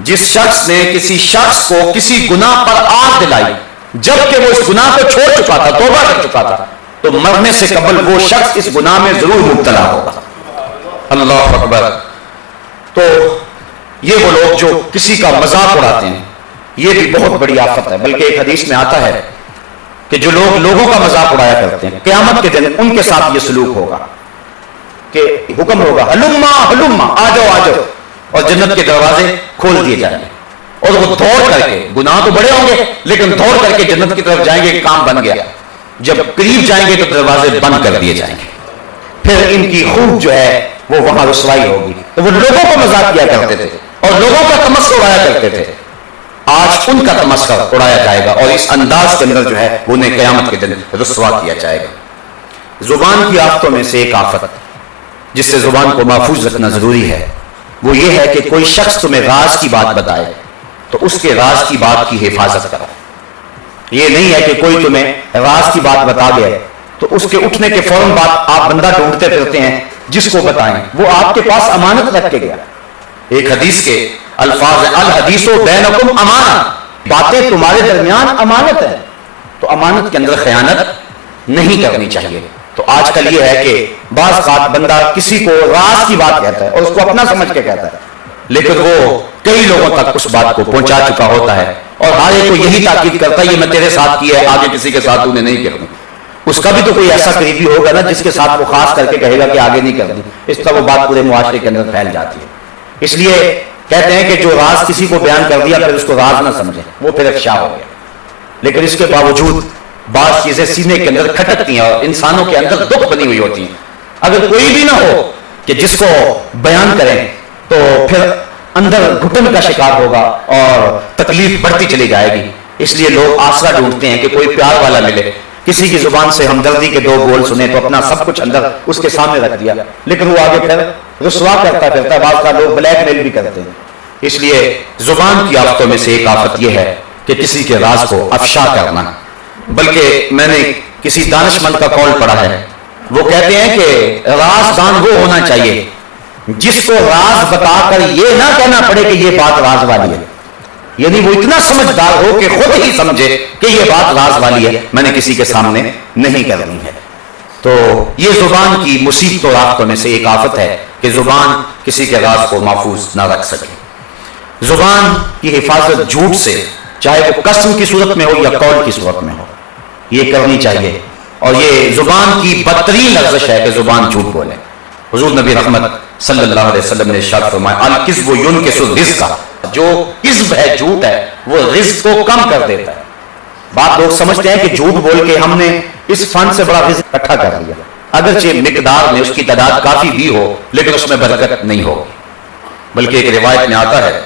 جس شخص نے کسی شخص کو کسی گناہ پر آگ دلائی جبکہ وہ اس گناہ کو چھوڑ چکا تھا، توبہ کر چکا تھا، تو مرنے سے قبل وہ شخص اس گناہ میں ضرور مبتلا ہوگا. اللہ اکبر. تو یہ وہ لوگ جو کسی کا مذاق اڑاتے ہیں یہ بھی بہت بڑی آفت ہے. بلکہ ایک حدیث میں آتا ہے کہ جو لوگ لوگوں کا مذاق اڑایا کرتے ہیں قیامت کے دن ان کے ساتھ یہ سلوک ہوگا کہ حکم ہوگا ہلما ہلما، آ جاؤ آ جاؤ، اور جنت کے دروازے کھول دیے جائیں گے اور وہ دوڑ کر کے، گناہ تو بڑے ہوں گے لیکن دوڑ کر کے جنت کی طرف جائیں گے، کام بن گیا. جب قریب جائیں گے تو دروازے بند کر دیے جائیں گے، پھر ان کی خوب جو ہے وہ وہاں رسوائی ہوگی. تو وہ لوگوں کو مذاق کیا کرتے تھے اور لوگوں کا تمسخر اڑایا کرتے تھے، آج ان کا تمسخر اڑایا جائے گا اور اس انداز کے اندر جو ہے انہیں قیامت کے دن رسوا کیا جائے گا. زبان کی آفتوں میں سے ایک آفت جس سے زبان کو محفوظ رکھنا ضروری ہے وہ یہ ہے کہ کوئی شخص تمہیں راز کی بات بتائے تو اس کے راز کی بات کی حفاظت کرو. یہ نہیں ہے کہ کوئی تمہیں راز کی بات بتا گیا تو اس کے اٹھنے کے فوراً بعد آپ بندہ ڈھونڈتے پھرتے ہیں جس کو بتائیں، وہ آپ کے پاس امانت رکھ کے گیا. ایک حدیث کے الفاظ الحدیث بینکم امانہ، باتیں تمہارے درمیان امانت ہے، تو امانت کے اندر خیانت نہیں کرنی چاہیے. تو آج کل یہ ہے کہ بعض اوقات بندہ کسی کو راز کی بات کہتا ہے اور اس کو اپنا سمجھ کے کہتا ہے، لیکن وہ کئی لوگوں تک اس بات کو پہنچا چکا ہوتا ہے اور ہر ایک کو یہی تاکید کرتا ہے یہ میں تیرے ساتھ کیا ہے، آگے کسی کے ساتھ تو نے نہیں کرنی۔ اس کا بھی تو کوئی ایسا قریبی ہوگا نا جس کے ساتھ وہ خاص کر کے کہے گا کہ آگے نہیں کرنی، اس طرح وہ بات پورے معاشرے کے اندر پھیل جاتی ہے۔ اس لیے کہتے ہیں کہ جو راز کسی کو بیان کر دیا پھر اس کو راز نہ سمجھے، وہ پھر افشا ہو گیا۔ لیکن اس کے باوجود بعض چیزیں سینے کے اندر کھٹکتی ہیں اور انسانوں کے اندر دکھ بنی ہوئی ہوتی ہیں۔ اگر کوئی بھی نہ ہو کہ جس کو بیان کریں تو پھر اندر گھٹن کا شکار ہوگا اور تکلیف بڑھتی چلی جائے گی۔ اس لیے لوگ آسرا ڈھونڈتے ہیں کہ کوئی پیار والا ملے، کسی کی زبان سے ہمدردی کے دو بول سنے تو اپنا سب کچھ اندر اس کے سامنے رکھ دیا، لیکن وہ آگے پھر رسوا کرتا پھرتا ہے، بعض کا لوگ بلیک میل بھی کرتے ہیں۔ اس لیے زبان کی آفتوں میں سے ایک آفت یہ ہے کہ کسی کے راز کو افشا کرنا۔ بلکہ میں نے کسی دانشمند کا قول پڑھا ہے، وہ کہتے ہیں کہ رازدان وہ ہونا چاہیے جس کو راز بتا کر یہ نہ کہنا پڑے کہ یہ بات راز والی ہے، یعنی وہ اتنا سمجھدار ہو کہ خود ہی سمجھے کہ یہ بات راز والی ہے، میں نے کسی کے سامنے نہیں کرنی ہے۔ تو یہ زبان کی مصیبت و آفتوں میں سے ایک آفت ہے کہ زبان کسی کے راز کو محفوظ نہ رکھ سکے۔ زبان کی حفاظت جھوٹ سے، چاہے وہ قسم کی صورت میں ہو یا قول کی صورت میں ہو، یہ کرنی چاہیے، اور یہ زبان کی بدترین لغزش ہے کہ زبان جھوٹ بولے۔ حضور نبی رحمت صلی اللہ علیہ وسلم نے ارشاد فرمایا الکذب ینکث الرزق، جو کذب ہے، جھوٹ ہے، وہ رزق کو کم کر دیتا ہے۔ بات لوگ سمجھتے ہیں کہ جھوٹ بول کے ہم نے اس فن سے بڑا رزق اکٹھا کر لیا، اگرچہ مقدار میں اس کی تعداد کافی بھی ہو لیکن اس میں برکت نہیں ہوگی۔ بلکہ ایک روایت میں آتا ہے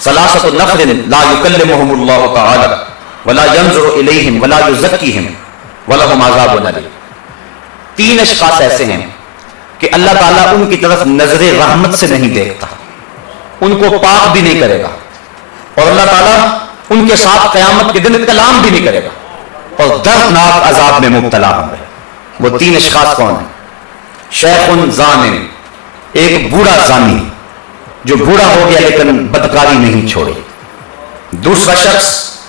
ثلاثۃ نفر لا یکلمہم اللہ تعالی ولا ینظر الیہم ولا یزکیہم ولہم عذاب الیم۔ تین اشخاص ایسے ہیں کہ اللہ تعالیٰ ان کی طرف نظر رحمت سے نہیں دیکھتا، ان کو پاک بھی نہیں کرے گا، اور اللہ تعالیٰ ان کے ساتھ قیامت کے دن کلام بھی نہیں کرے گا، اور دردناک عذاب میں مبتلا ہوں گے۔ وہ تین اشخاص کون ہیں؟ شیخ زان، ایک بوڑھا زانی جو بوڑھا ہو گیا لیکن بدکاری نہیں چھوڑی۔ دوسرا شخص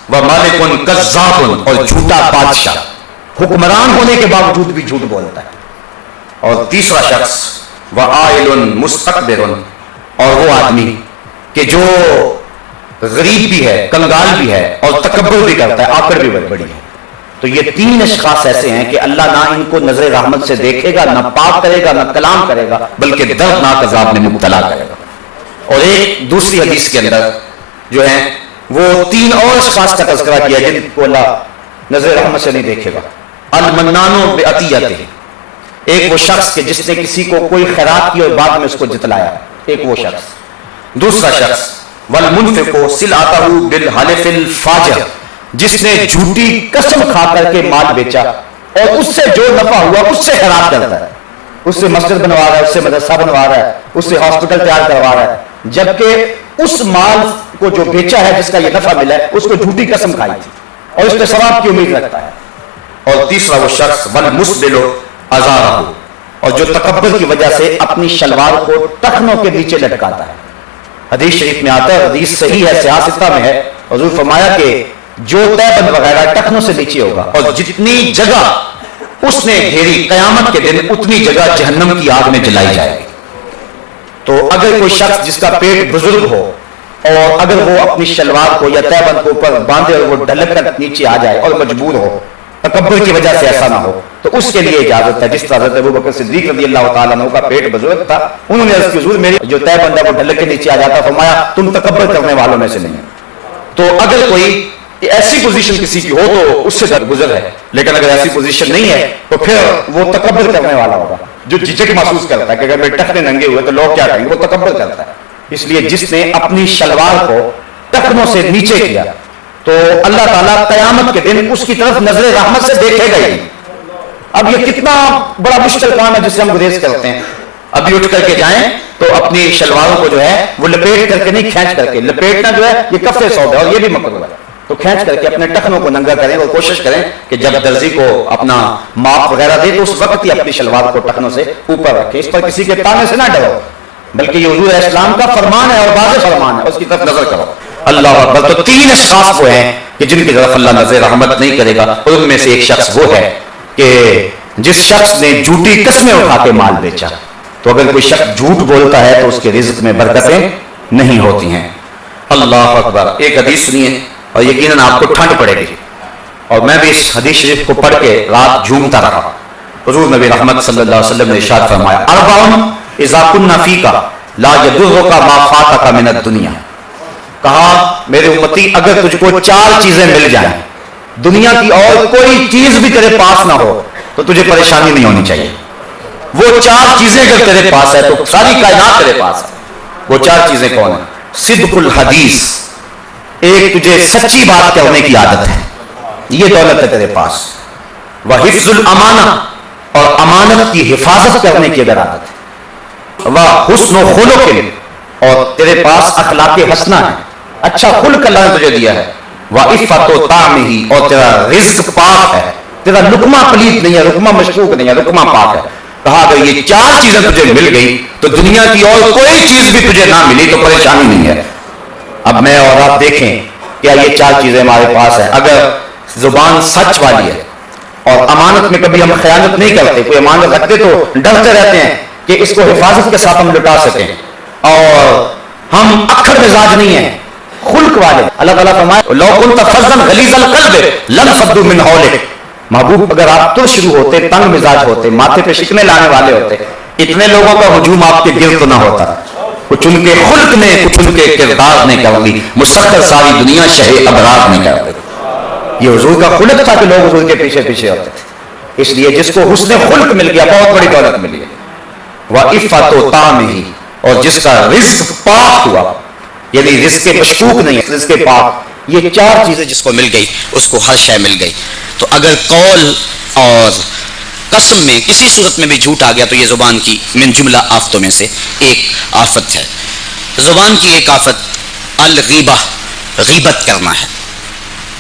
وہ مالک کذاب، اور جھوٹا بادشاہ، حکمران ہونے کے باوجود بھی جھوٹ بولتا ہے۔ اور تیسرا شخص وعائل مستکبر، اور وہ آدمی کہ جو غریب بھی ہے، کنگال بھی ہے اور تکبر بھی کرتا ہے، آکڑ بھی بڑی ہے۔ تو یہ تین اشخاص ایسے ہیں کہ اللہ نہ ان کو نظر رحمت سے دیکھے گا، نہ پاک کرے گا، نہ کلام کرے گا، بلکہ دردناک عذاب میں مبتلا کرے گا۔ اور ایک دوسری حدیث کے اندر جو ہیں وہ تین اور اشخاص کا تذکرہ کیا جن کو اللہ نظر رحمت سے نہیں دیکھے گا۔ المنان بعطیتہ، ایک وہ شخص کہ جس نے کسی کو کوئی خیرات کی اور بعد میں اس کو جتلایا، ایک وہ شخص۔ دوسرا شخص والمنفق سلعتہ بالحلف الفاجر، جس نے جھوٹی قسم کھا کر کے مال بیچا اور اس سے جو نفع ہوا اس سے خیرات کرتا ہے، اس سے مسجد بنوا رہا ہے، اس سے مدرسہ بنوا رہا ہے، اس سے ہاسپٹل تیار کروا رہا ہے، جبکہ اس مال کو جو بیچا ہے جس کا یہ نفع ملا ہے اس کو جھوٹی قسم کھائی تھی اور اس پہ ثواب کی امید رکھتا ہے۔ اور تیسرا وہ شخص والمسبل ازارہ، اور جو تکبر کی وجہ سے اپنی شلوار کو ٹخنوں کے نیچے لٹکاتا ہے۔ حدیث شریف میں آتا ہے، حدیث صحیح ہے، سیاستہ میں ہے، حضور فرمایا کہ جو تہبند وغیرہ ٹخنوں سے نیچے ہوگا اور جتنی جگہ اس نے گھیری قیامت کے دن اتنی جگہ جہنم کی آگ میں جلائی جائے گی۔ تو اگر کوئی شخص جس کا پیٹ بزرگ ہو اور اگر وہ اپنی شلوار کو یا تہبند کو اوپر باندھے اور وہ ڈھلک کر نیچے آ جائے اور مجبور ہو، تکبر کی وجہ سے ایسا نہ ہو، تو اس کے لیے اجازت ہے۔ جس طرح حضرت ابوبکر صدیق رضی اللہ تعالیٰ عنہ کا پیٹ بزرگ تھا، انہوں نے عرض کی حضور میری جو تہبند ہے وہ ڈھلک کے نیچے آ جاتا، فرمایا تم تکبر کرنے والوں میں سے نہیں۔ تو اگر کوئی ایسی پوزیشن کسی کی ہو تو اس سے درگزر ہے، لیکن اگر ایسی پوزیشن نہیں ہے تو پھر وہ تکبر کرنے والا ہوگا، جو جھجک محسوس کرتا ہے کہ اگر میرے ٹخنے ننگے ہوئے تو لوگ کیا کہیں گے، وہ تکبر کرتا ہے۔ اس لیے جس نے اپنی شلوار کو ٹخنوں سے نیچے کیا تو اللہ تعالیٰ قیامت کے دن اس کی طرف نظر رحمت سے دیکھے گا ہی۔ اب یہ کتنا بڑا مشکل کام ہے جس سے ہم گریز کرتے ہیں۔ ابھی اٹھ کر کے جائیں تو اپنی شلواروں کو جو ہے وہ لپیٹ کر کے نہیں، کھینچ کر کے، لپیٹنا جو ہے یہ کفے صوب ہے اور یہ بھی مکروہ ہے، تو کھینچ کر کے اپنے ٹخنوں کو ننگا کریں اور کوشش کریں کہ جب درزی کو اپنا ماپ وغیرہ دے تو اس وقت ہی اپنی شلوار کو ٹخنوں سے اوپر رکھیں۔ اس پر کسی کے تانے سے نہ ڈرو، بلکہ یہ حضور اسلام کا فرمان ہے اور واضح فرمان ہے، اس کی طرف نظر کرو۔ اللہ اکبر۔ تو تین اشخاص وہ ہیں کہ جن کی طرف اللہ نظر رحمت نہیں کرے گا، اور ان میں سے ایک شخص وہ ہے کہ جس شخص نے جھوٹی قسمیں اٹھا کے مال بیچا۔ تو اگر کوئی شخص جھوٹ بولتا ہے تو اس کے رزق میں برکتیں نہیں ہوتی ہیں۔ اللہ اکبر۔ ایک حدیث سنیے اور یقیناً آپ کو ٹھنڈ پڑے گی، اور میں بھی اس حدیث شریف کو پڑھ کے رات جھومتا رہا۔ حضور نبی رحمت صلی اللہ علیہ وسلم نے ارشاد فرمایا اربع اذا كنا فيك لا يضرك ما فاتك من الدنيا۔ کہا میرے امتی اگر تجھ کو 4 چیزیں مل جائیں، دنیا کی اور کوئی چیز بھی تیرے پاس نہ ہو تو تجھے پریشانی نہیں ہونی چاہیے۔ وہ 4 چیزیں اگر تیرے پاس ہے تو ساری کائنات تیرے پاس ہے۔ وہ 4 چیزیں کون ہیں؟ صدق الحدیث، ایک تجھے سچی بات کرنے کی عادت ہے، یہ دولت ہے تیرے پاس۔ وحفظ الامانہ، اور امانت کی حفاظت کرنے کی اگر عادت ہے۔ وحسن خلق، اور تیرے پاس اخلاق حسنہ ہے، اچھا خلق اللہ نے تجھے دیا ہے۔ وعفت طعمہ، اور تیرا رزق پاک ہے، تیرا لقمہ پلیت نہیں ہے، لقمہ مشکوک نہیں ہے، لقمہ پاک ہے۔ کہا اگر یہ 4 چیزیں تجھے مل گئی تو دنیا کی اور کوئی چیز بھی تجھے نہ ملی تو پریشانی نہیں ہے۔ اب میں اور آپ دیکھیں کیا یہ 4 چیزیں ہمارے پاس ہیں؟ اگر زبان سچ والی ہے اور امانت میں کبھی ہم خیانت نہیں کرتے، کوئی امانت رکھتے تو ڈرتے رہتے ہیں کہ اس کو حفاظت کے ساتھ ہم لٹا سکیں، اور ہم اکھڑ مزاج نہیں ہیں، خلق والے۔ اللہ تعالیٰ فرمائے لو كنت فظا غلیظ القلب لانفضوا من حولک۔ محبوب اگر آپ تو شروع ہوتے، تنگ مزاج ہوتے، ماتھے پہ شکنے لانے والے ہوتے، اتنے لوگوں کا ہجوم آپ کے گرد نہ ہوتا۔ کچھ ان کے خلق نے، کچھ ان کے کردار نے کر دی، مسخر ساری دنیا شہ ابرار نے کر دی۔ یہ حضور کا خلق تھا کہ لوگ حضور کے پیچھے پیچھے ہوتے تھے۔ اس لیے جس کو حسن خلق مل گیا بہت بڑی دولت مل گئی۔ وعفت طعمہ، اور جس کا رزق پاک ہوا، یعنی رزق مشکوک نہیں ہے، رزق پاک۔ یہ 4 چیزیں جس کو مل گئی اس کو ہر شے مل گئی۔ تو اگر قول اور قسم میں کسی صورت میں بھی جھوٹ آ گیا تو یہ زبان کی من جملہ آفتوں میں سے ایک آفت ہے۔ زبان کی ایک آفت الغیبہ، غیبت کرنا ہے۔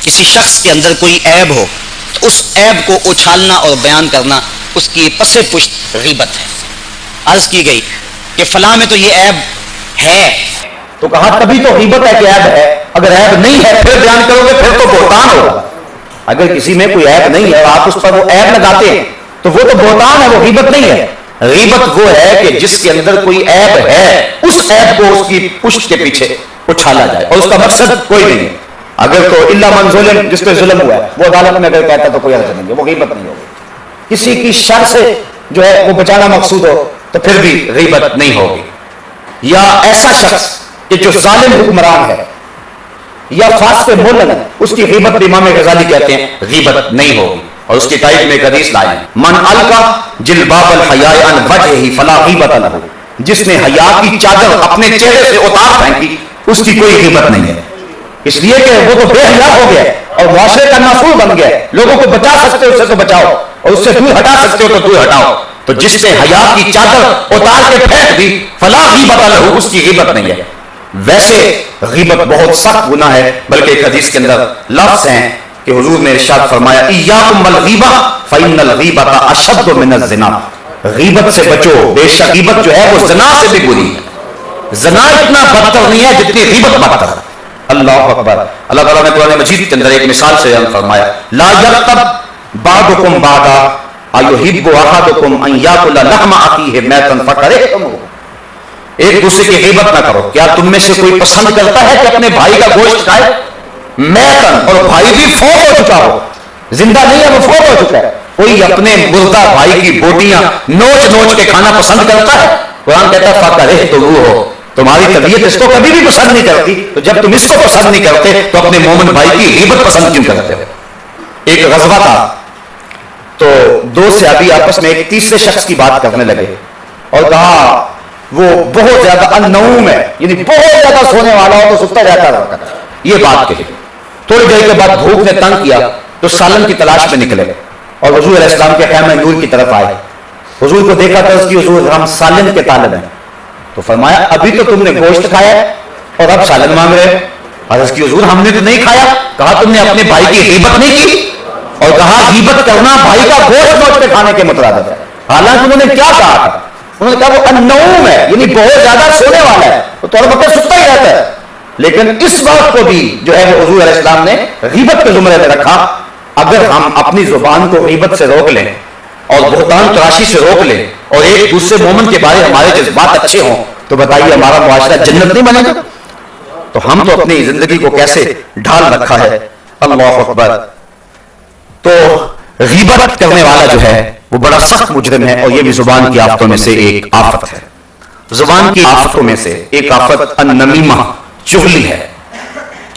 کسی شخص کے اندر کوئی عیب ہو تو اس عیب کو اچھالنا اور بیان کرنا، اس کی پس پشت غیبت ہے۔ عرض کی گئی کہ فلاں میں تو یہ عیب ہے، تو کہا تبھی تو غیبت ہے کہ عیب ہے، اگر عیب نہیں ہے پھر بیان کرو گے پھر تو بہتان ہوگا۔ اگر کسی میں کوئی عیب نہیں ہے آپ اس پر وہ عیب لگاتے ہیں تو وہ تو بہتان ہے، وہ غیبت نہیں ہے۔ غیبت وہ ہے کہ جس کے اندر کوئی عیب ہے اس عیب کو اس کی پشت کے پیچھے اچھالا جائے اور اس کا مقصد کوئی نہیں ہے۔ اگر تو الا من ظلم، جس پہ ظلم ہوا ہے وہ عدالت میں اگر کہتا تو کوئی حرج نہیں ہے، وہ غیبت نہیں ہوگی۔ کسی کی شر سے جو ہے وہ بچانا مقصود ہو تو پھر بھی غیبت نہیں ہوگی۔ یا ایسا شخص کہ جو ظالم حکمران ہے یا فاسق ملک ہے، اس کی غیبت امام غزالی کہتے ہیں غیبت نہیں ہوگی۔ اور اس کی تائید میں ایک حدیث لائے من القا جلباب الحیاء عن وجہہ فلا غیبت لہ، جس نے حیا کی چادر اپنے چہرے سے اتار پھینکی اس کی کوئی غیبت نہیں ہے، اس لیے کہ وہ تو بے حیا ہو گیا اور معاشرے کا نافور بن گیا۔ لوگوں کو بچا سکتے ہو اس سے تو بچاؤ، اور اس سے دور ہٹا سکتے ہو تو دور ہٹاؤ۔ تو جس نے حیا کی چادر اتار کے پھینک دی فلا غیبت لہ، اس کی غیبت نہیں ہے۔ ویسے غیبت بہت سخت گناہ ہے، بلکہ ایک حدیث کے اندر لفظ ہیں کہ حضور نے ارشاد فرمایا ایاکم والغیبہ فإن الغیبۃ اشد من الزنا، غیبت سے بچو، بے شک غیبت جو ہے وہ زنا سے بھی بری ہے۔ زنا اتنا بدتر نہیں ہے جتنی غیبت بدتر ہے۔ اللہ اکبر۔ اللہ تعالیٰ نے قرآن مجید کے اندر ایک مثال سے فرمایا لا یغتب بعضکم بعضا ایحب احدکم ان یاکل لحم اخیہ میتا فکرہتموہ، ایک دوسرے کی غیبت نہ کرو۔ کیا تم میں سے کوئی پسند کرتا ہے کہ اپنے بھائی کا گوشت کھائے؟ میتن، اور بھائی بھی فوت ہو چکا ہو، زندہ نہیں ہے وہ فوت ہو چکا ہے۔ کوئی اپنے مردہ بھائی کی بوٹیاں نوچ نوچ کے کھانا پسند کرتا ہے؟ قرآن کہتا ہے فکرہتموہ، تمہاری طبیعت اس کو کبھی بھی پسند نہیں کرتی، تو جب تم اس کو پسند نہیں کرتے تو اپنے مومن بھائی کی غیبت پسند کیوں کرتے ہو؟ ایک غزوہ تھا تو 2 صحابی آپس میں ایک تیسرے شخص کی بات کرنے لگے اور کہا وہ بہت زیادہ النوم ہے، یعنی بہت زیادہ سونے والا ہو تو ستا جاتا رہتا ہے، یہ بات کہی۔ تھوڑی دیر کے بعد بھوک نے تنگ کیا تو سالن کی تلاش میں نکلے اور حضور علیہ السلام کے خیمہ نور کی طرف آئے۔ حضور کو دیکھا تھا اس کی، حضور ہم سالن کے طالب ہیں، تو فرمایا ابھی تو تم نے گوشت کھایا اور اب سالن مانگ رہے ہو؟ عرض کی حضور ہم نے تو نہیں کھایا۔ کہا تم نے اپنے بھائی کی غیبت نہیں کی؟ اور کہا غیبت کرنا بھائی کا گوشت نوچ کے کھانے کے مترادف ہے۔ حالانکہ انہوں نے کیا کہا تھا؟ انہوں نے کہا وہ النوم ہے، یعنی بہت زیادہ سونے والا ہے، تو تھوڑا بہت ستا ہی رہتا ہے۔ لیکن اس بات کو بھی جو ہے وہ حضور علیہ السلام نے غیبت کے زمرے میں رکھا۔ اگر ہم اپنی زبان کو غیبت سے روک لیں اور بہتان تراشی سے روک لیں اور ایک دوسرے مومن کے بارے ہمارے جذبات اچھے ہوں تو بتائیے ہمارا معاشرہ جنت نہیں بنے گا؟ تو ہم تو اپنی زندگی کو کیسے ڈھال رکھا ہے، اللہ اکبر۔ تو غیبت کرنے والا جو ہے وہ بڑا سخت مجرم ہے، اور یہ بھی زبان کی آفتوں میں سے ایک آفت ہے۔ زبان کی آفتوں میں سے ایک آفت النمیمہ، چغلی ہے۔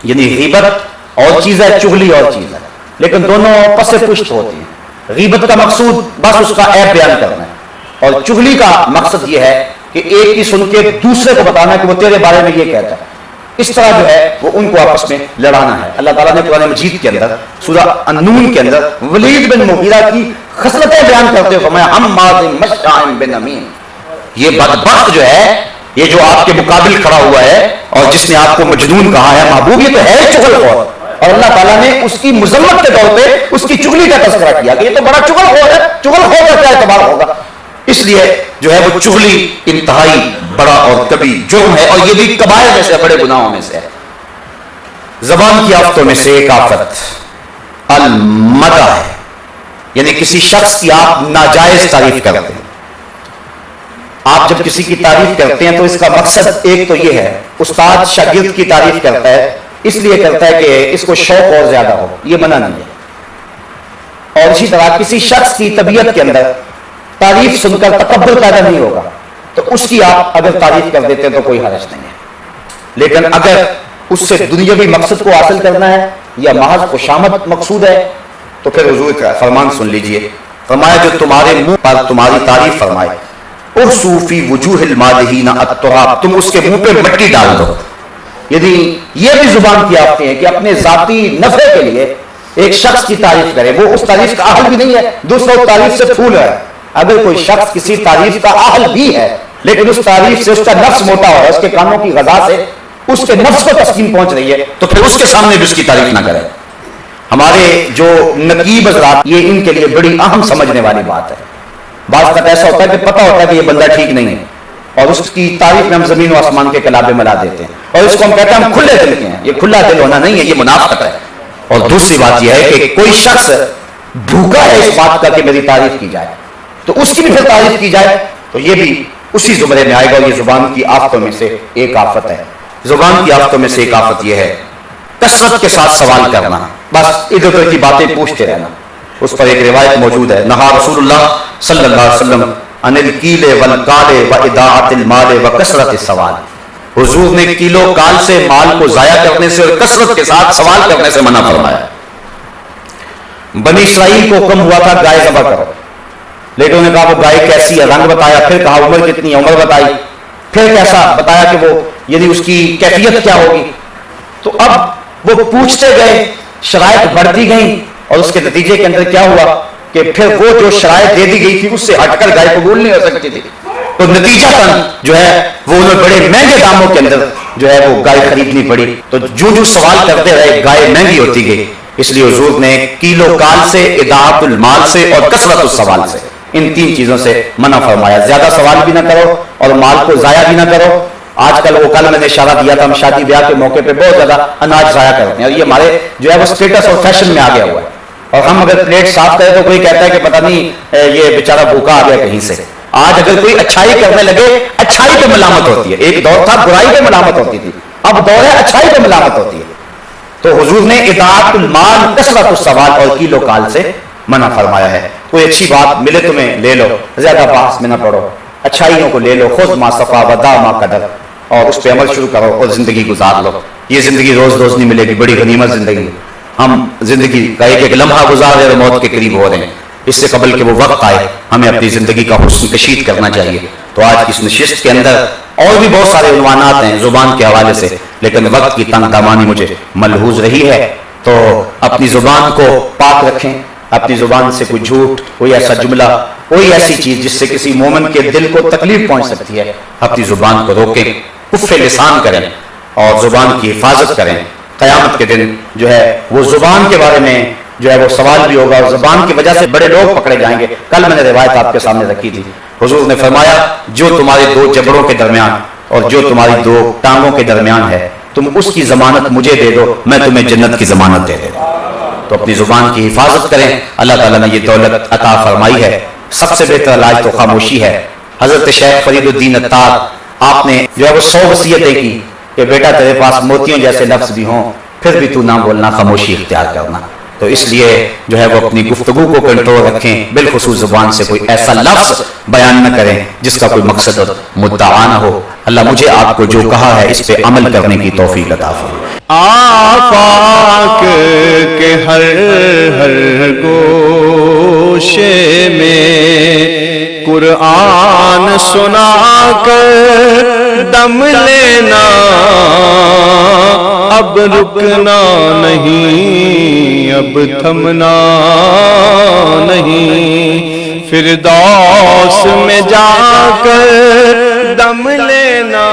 یعنی غیبت اور چیز ہے، چغلی اور چیز ہے، لیکن دونوں پس پشت ہوتی ہیں۔ غیبت کا مقصود بس اس کا عیب بیان کرنا ہے، اور چغلی کا مقصد یہ ہے کہ ایک کی سن کے دوسرے کو بتانا کہ وہ تیرے بارے میں یہ کہتا ہے۔ اس طرح جو ہے وہ ان کو آپس میں لڑانا ہے۔ اللہ تعالیٰ نے قرآن مجید کے اندر سورہ النون کے اندر ولید بن مغیرہ کی خصلتیں بیان کرتے ہوئے فرمایا حماد مشاء بنمیم، یہ بدبخت جو ہے، یہ جو آپ کے مقابل کھڑا ہوا ہے اور جس نے آپ کو مجنون کہا ہے محبوب، یہ تو ہے چغل خور، اور اللہ تعالیٰ نے اس کی مذمت کے طور پہ اس کی چغلی کا تذکرہ کیا کہ یہ تو بڑا چغل خور ہے، چغل خور کا کیا اعتبار ہوگا۔ اس لیے جو ہے وہ چغلی انتہائی بڑا اور کبھی جرم ہے، اور یہ بھی کبائر میں سے، بڑے گناہوں میں سے ہے۔ زبان کی آفتوں میں سے ایک آفت المدح ہے، یعنی کسی شخص کی آپ ناجائز تعریف کرتے ہیں۔ آپ جب کسی کی تعریف کرتے ہیں تو اس کا مقصد ایک تو یہ ہے، استاد شاگرد کی تعریف کرتا ہے اس لیے کرتا ہے کہ اس کو شوق اور زیادہ ہو، یہ منع نہیں ہے۔ اور اسی طرح کسی شخص کی طبیعت کے اندر تعریف سن کر تکبر پیدا نہیں ہوگا، تو اس کی آپ اگر تعریف کر دیتے ہیں تو کوئی حرج نہیں ہے۔ لیکن اگر اس سے دنیاوی مقصد کو حاصل کرنا ہے یا محض خوشامد مقصود ہے تو پھر حضور کا فرمان سن لیجئے، فرمایا جو تمہارے منہ پر تمہاری تعریف فرمائے ارسو فی وجوہ المادحین التراب، تم اس کے منہ پہ مٹی ڈال دو۔ یعنی یہ بھی زبان کی آفتیں ہیں کہ اپنے ذاتی نفع کے لیے ایک شخص کی تعریف کرے، وہ اس تعریف کا اہل بھی نہیں ہے، دوسروں تعریف سے پھول ہے۔ اگر کوئی شخص کسی تعریف کا اہل بھی ہے لیکن اس تعریف سے اس کا نفس موٹا ہو رہا ہے، اس کے کانوں کی غذا سے اس کے نفس کو تسکین پہنچ رہی ہے، تو پھر اس کے سامنے بھی اس کی تعریف نہ کرے۔ ہمارے جو نقیب حضرات، یہ ان کے لیے بڑی اہم سمجھنے والی بات ہے۔ بعض وقت ایسا ہوتا ہے کہ پتہ ہوتا ہے کہ یہ بندہ ٹھیک نہیں ہے، اور اس کی تعریف میں ہم زمین و آسمان کے کلابے ملا دیتے ہیں، اور اس کو ہم کہتے ہیں ہم کھلے دل کے ہیں۔ یہ کھلا دل ہونا نہیں ہے، یہ منافقت ہے۔ اور دوسری بات یہ ہے کہ کوئی شخص بھوکا ہے اس بات کا کہ میری تعریف کی جائے، تو اس کی بھی پھر تعریف کی جائے، تو یہ بھی اسی زمرے میں آئے گا۔ یہ زبان کی آفتوں میں سے ایک آفت ہے۔ زبان کی آفتوں میں سے ایک آفت یہ ہے کثرت کے ساتھ سوال کرنا، بس ادھر ادھر کی باتیں پوچھتے رہنا۔ اس پر ایک روایت موجود ہے، نہا رسول اللہ صلی اللہ علیہ وسلم عن الکیل والکال واضاعت المال وکثرت السوال، حضور نے کیل و کال سے، مال کو ضائع کرنے سے اور کثرت کے ساتھ سوال کرنے سے منع فرمایا۔ بنی اسرائیل کو حکم ہوا تھا گائے ذبح کرو، لیکن انہوں نے کہا وہ گائے کیسی ہے، رنگ بتایا، پھر کہا عمر کتنی ہے، عمر بتائی، پھر کیسا بتایا کہ وہ یعنی اس کی کیفیت کیا ہوگی۔ تو اب وہ پوچھتے گئے، شرائط بڑھتی گئیں، اور اس کے نتیجے کے اندر کیا ہوا کہ پھر وہ جو شرائط دے دی گئی تھی اس سے ہٹ کر گائے قبول نہیں ہو سکتی تھی، تو نتیجہ جو ہے وہ انہیں بڑے مہنگے داموں کے اندر جو ہے وہ گائے خریدنی پڑی۔ تو جو سوال کرتے رہے گائے مہنگی ہوتی گئی، اس لیے حضور نے کیلو کال سے، اضاعت المال سے اور کثرت السوال سے، ان تین چیزوں سے منع فرمایا۔ زیادہ سوال بھی نہ کرو اور مال کو ضائع بھی نہ کرو۔ آج کل وہ کل میں نے اشارہ دیا تھا، ہم شادی بیاہ کے موقع پہ بہت زیادہ اناج ضائع کرتے ہیں، اور یہ ہمارے جو ہے وہ اسٹیٹس اور فیشن میں آ گیا ہوا ہے، اور ہم اگر پلیٹ صاف کریں تو کوئی کہتا ہے کہ پتہ نہیں یہ بیچارہ بھوکا آ گیا کہیں سے۔ آج اگر کوئی اچھائی کرنے لگے، اچھائی پہ ملامت ہوتی ہے۔ ایک دور تھا برائی پہ ملامت ہوتی تھی، اب دور ہے اچھائی پہ ملامت ہوتی ہے۔ تو حضور نے اضاعت المال، کثرت السوال اور کیلو کال سے منع فرمایا ہے۔ کوئی اچھی بات ملے تمہیں لے لو، زیادہ بحث میں نہ پڑو، اچھائیوں کو لے لو، خذ ما صفا ودع ما قدر، اور اس پہ عمل شروع کرو اور زندگی گزار لو۔ یہ زندگی روز روز نہیں ملے گی، بڑی غنیمت زندگی۔ ہم زندگی کا ایک ایک لمحہ گزار رہے اور موت کے قریب ہو رہے ہیں، اس سے قبل کہ وہ وقت آئے ہمیں اپنی زندگی کا حسن کشید کرنا چاہیے۔ تو آج کی اس نشست کے اندر اور بھی بہت سارے عنوانات ہیں زبان کے حوالے سے، لیکن وقت کی تنگ دامانی مجھے ملحوظ رہی ہے، تو اپنی زبان کو پاک رکھیں۔ اپنی زبان سے کوئی جھوٹ، کوئی ایسا جملہ، کوئی ایسی چیز جس سے کسی مومن کے دل کو تکلیف پہنچ سکتی ہے، اپنی زبان کو روکیں، کف لسان کریں اور زبان کی حفاظت کریں۔ قیامت کے دن جو ہے وہ زبان کے بارے میں جو ہے وہ سوال بھی ہوگا، اور زبان کی وجہ سے بڑے لوگ پکڑے جائیں گے۔ کل میں نے روایت آپ کے سامنے رکھی تھی، حضور نے فرمایا جو تمہارے دو جبڑوں کے درمیان اور جو تمہاری دو ٹانگوں کے درمیان ہے، تم اس کی ضمانت مجھے دے دو، میں تمہیں جنت کی ضمانت دے دوں۔ تو اپنی زبان کی حفاظت کریں، اللہ تعالیٰ نے یہ دولت عطا فرمائی ہے۔ سب سے بہتر علاج تو خاموشی ہے۔ حضرت شیخ فرید الدین عطار آپ نے جو ہے وہ 100 وصیتیں کی کہ بیٹا تیرے پاس موتیوں جیسے لفظ بھی ہوں پھر بھی تو نہ بولنا، خاموشی اختیار کرنا. تو اس لیے جو ہے وہ اپنی گفتگو کو کنٹرول رکھیں، بالخصوص زبان سے کوئی ایسا لفظ بیان نہ کریں جس کا کوئی مقصد مدعا نہ ہو. اللہ مجھے آپ کو جو کہا ہے اس پہ عمل کرنے کی توفیق عطا فرمائے. آفاق کے ہر ہر گوشے میں قرآن سنا کر دم لینا، اب رکنا نہیں، اب تھمنا نہیں، فردوس میں جا کر دم لینا.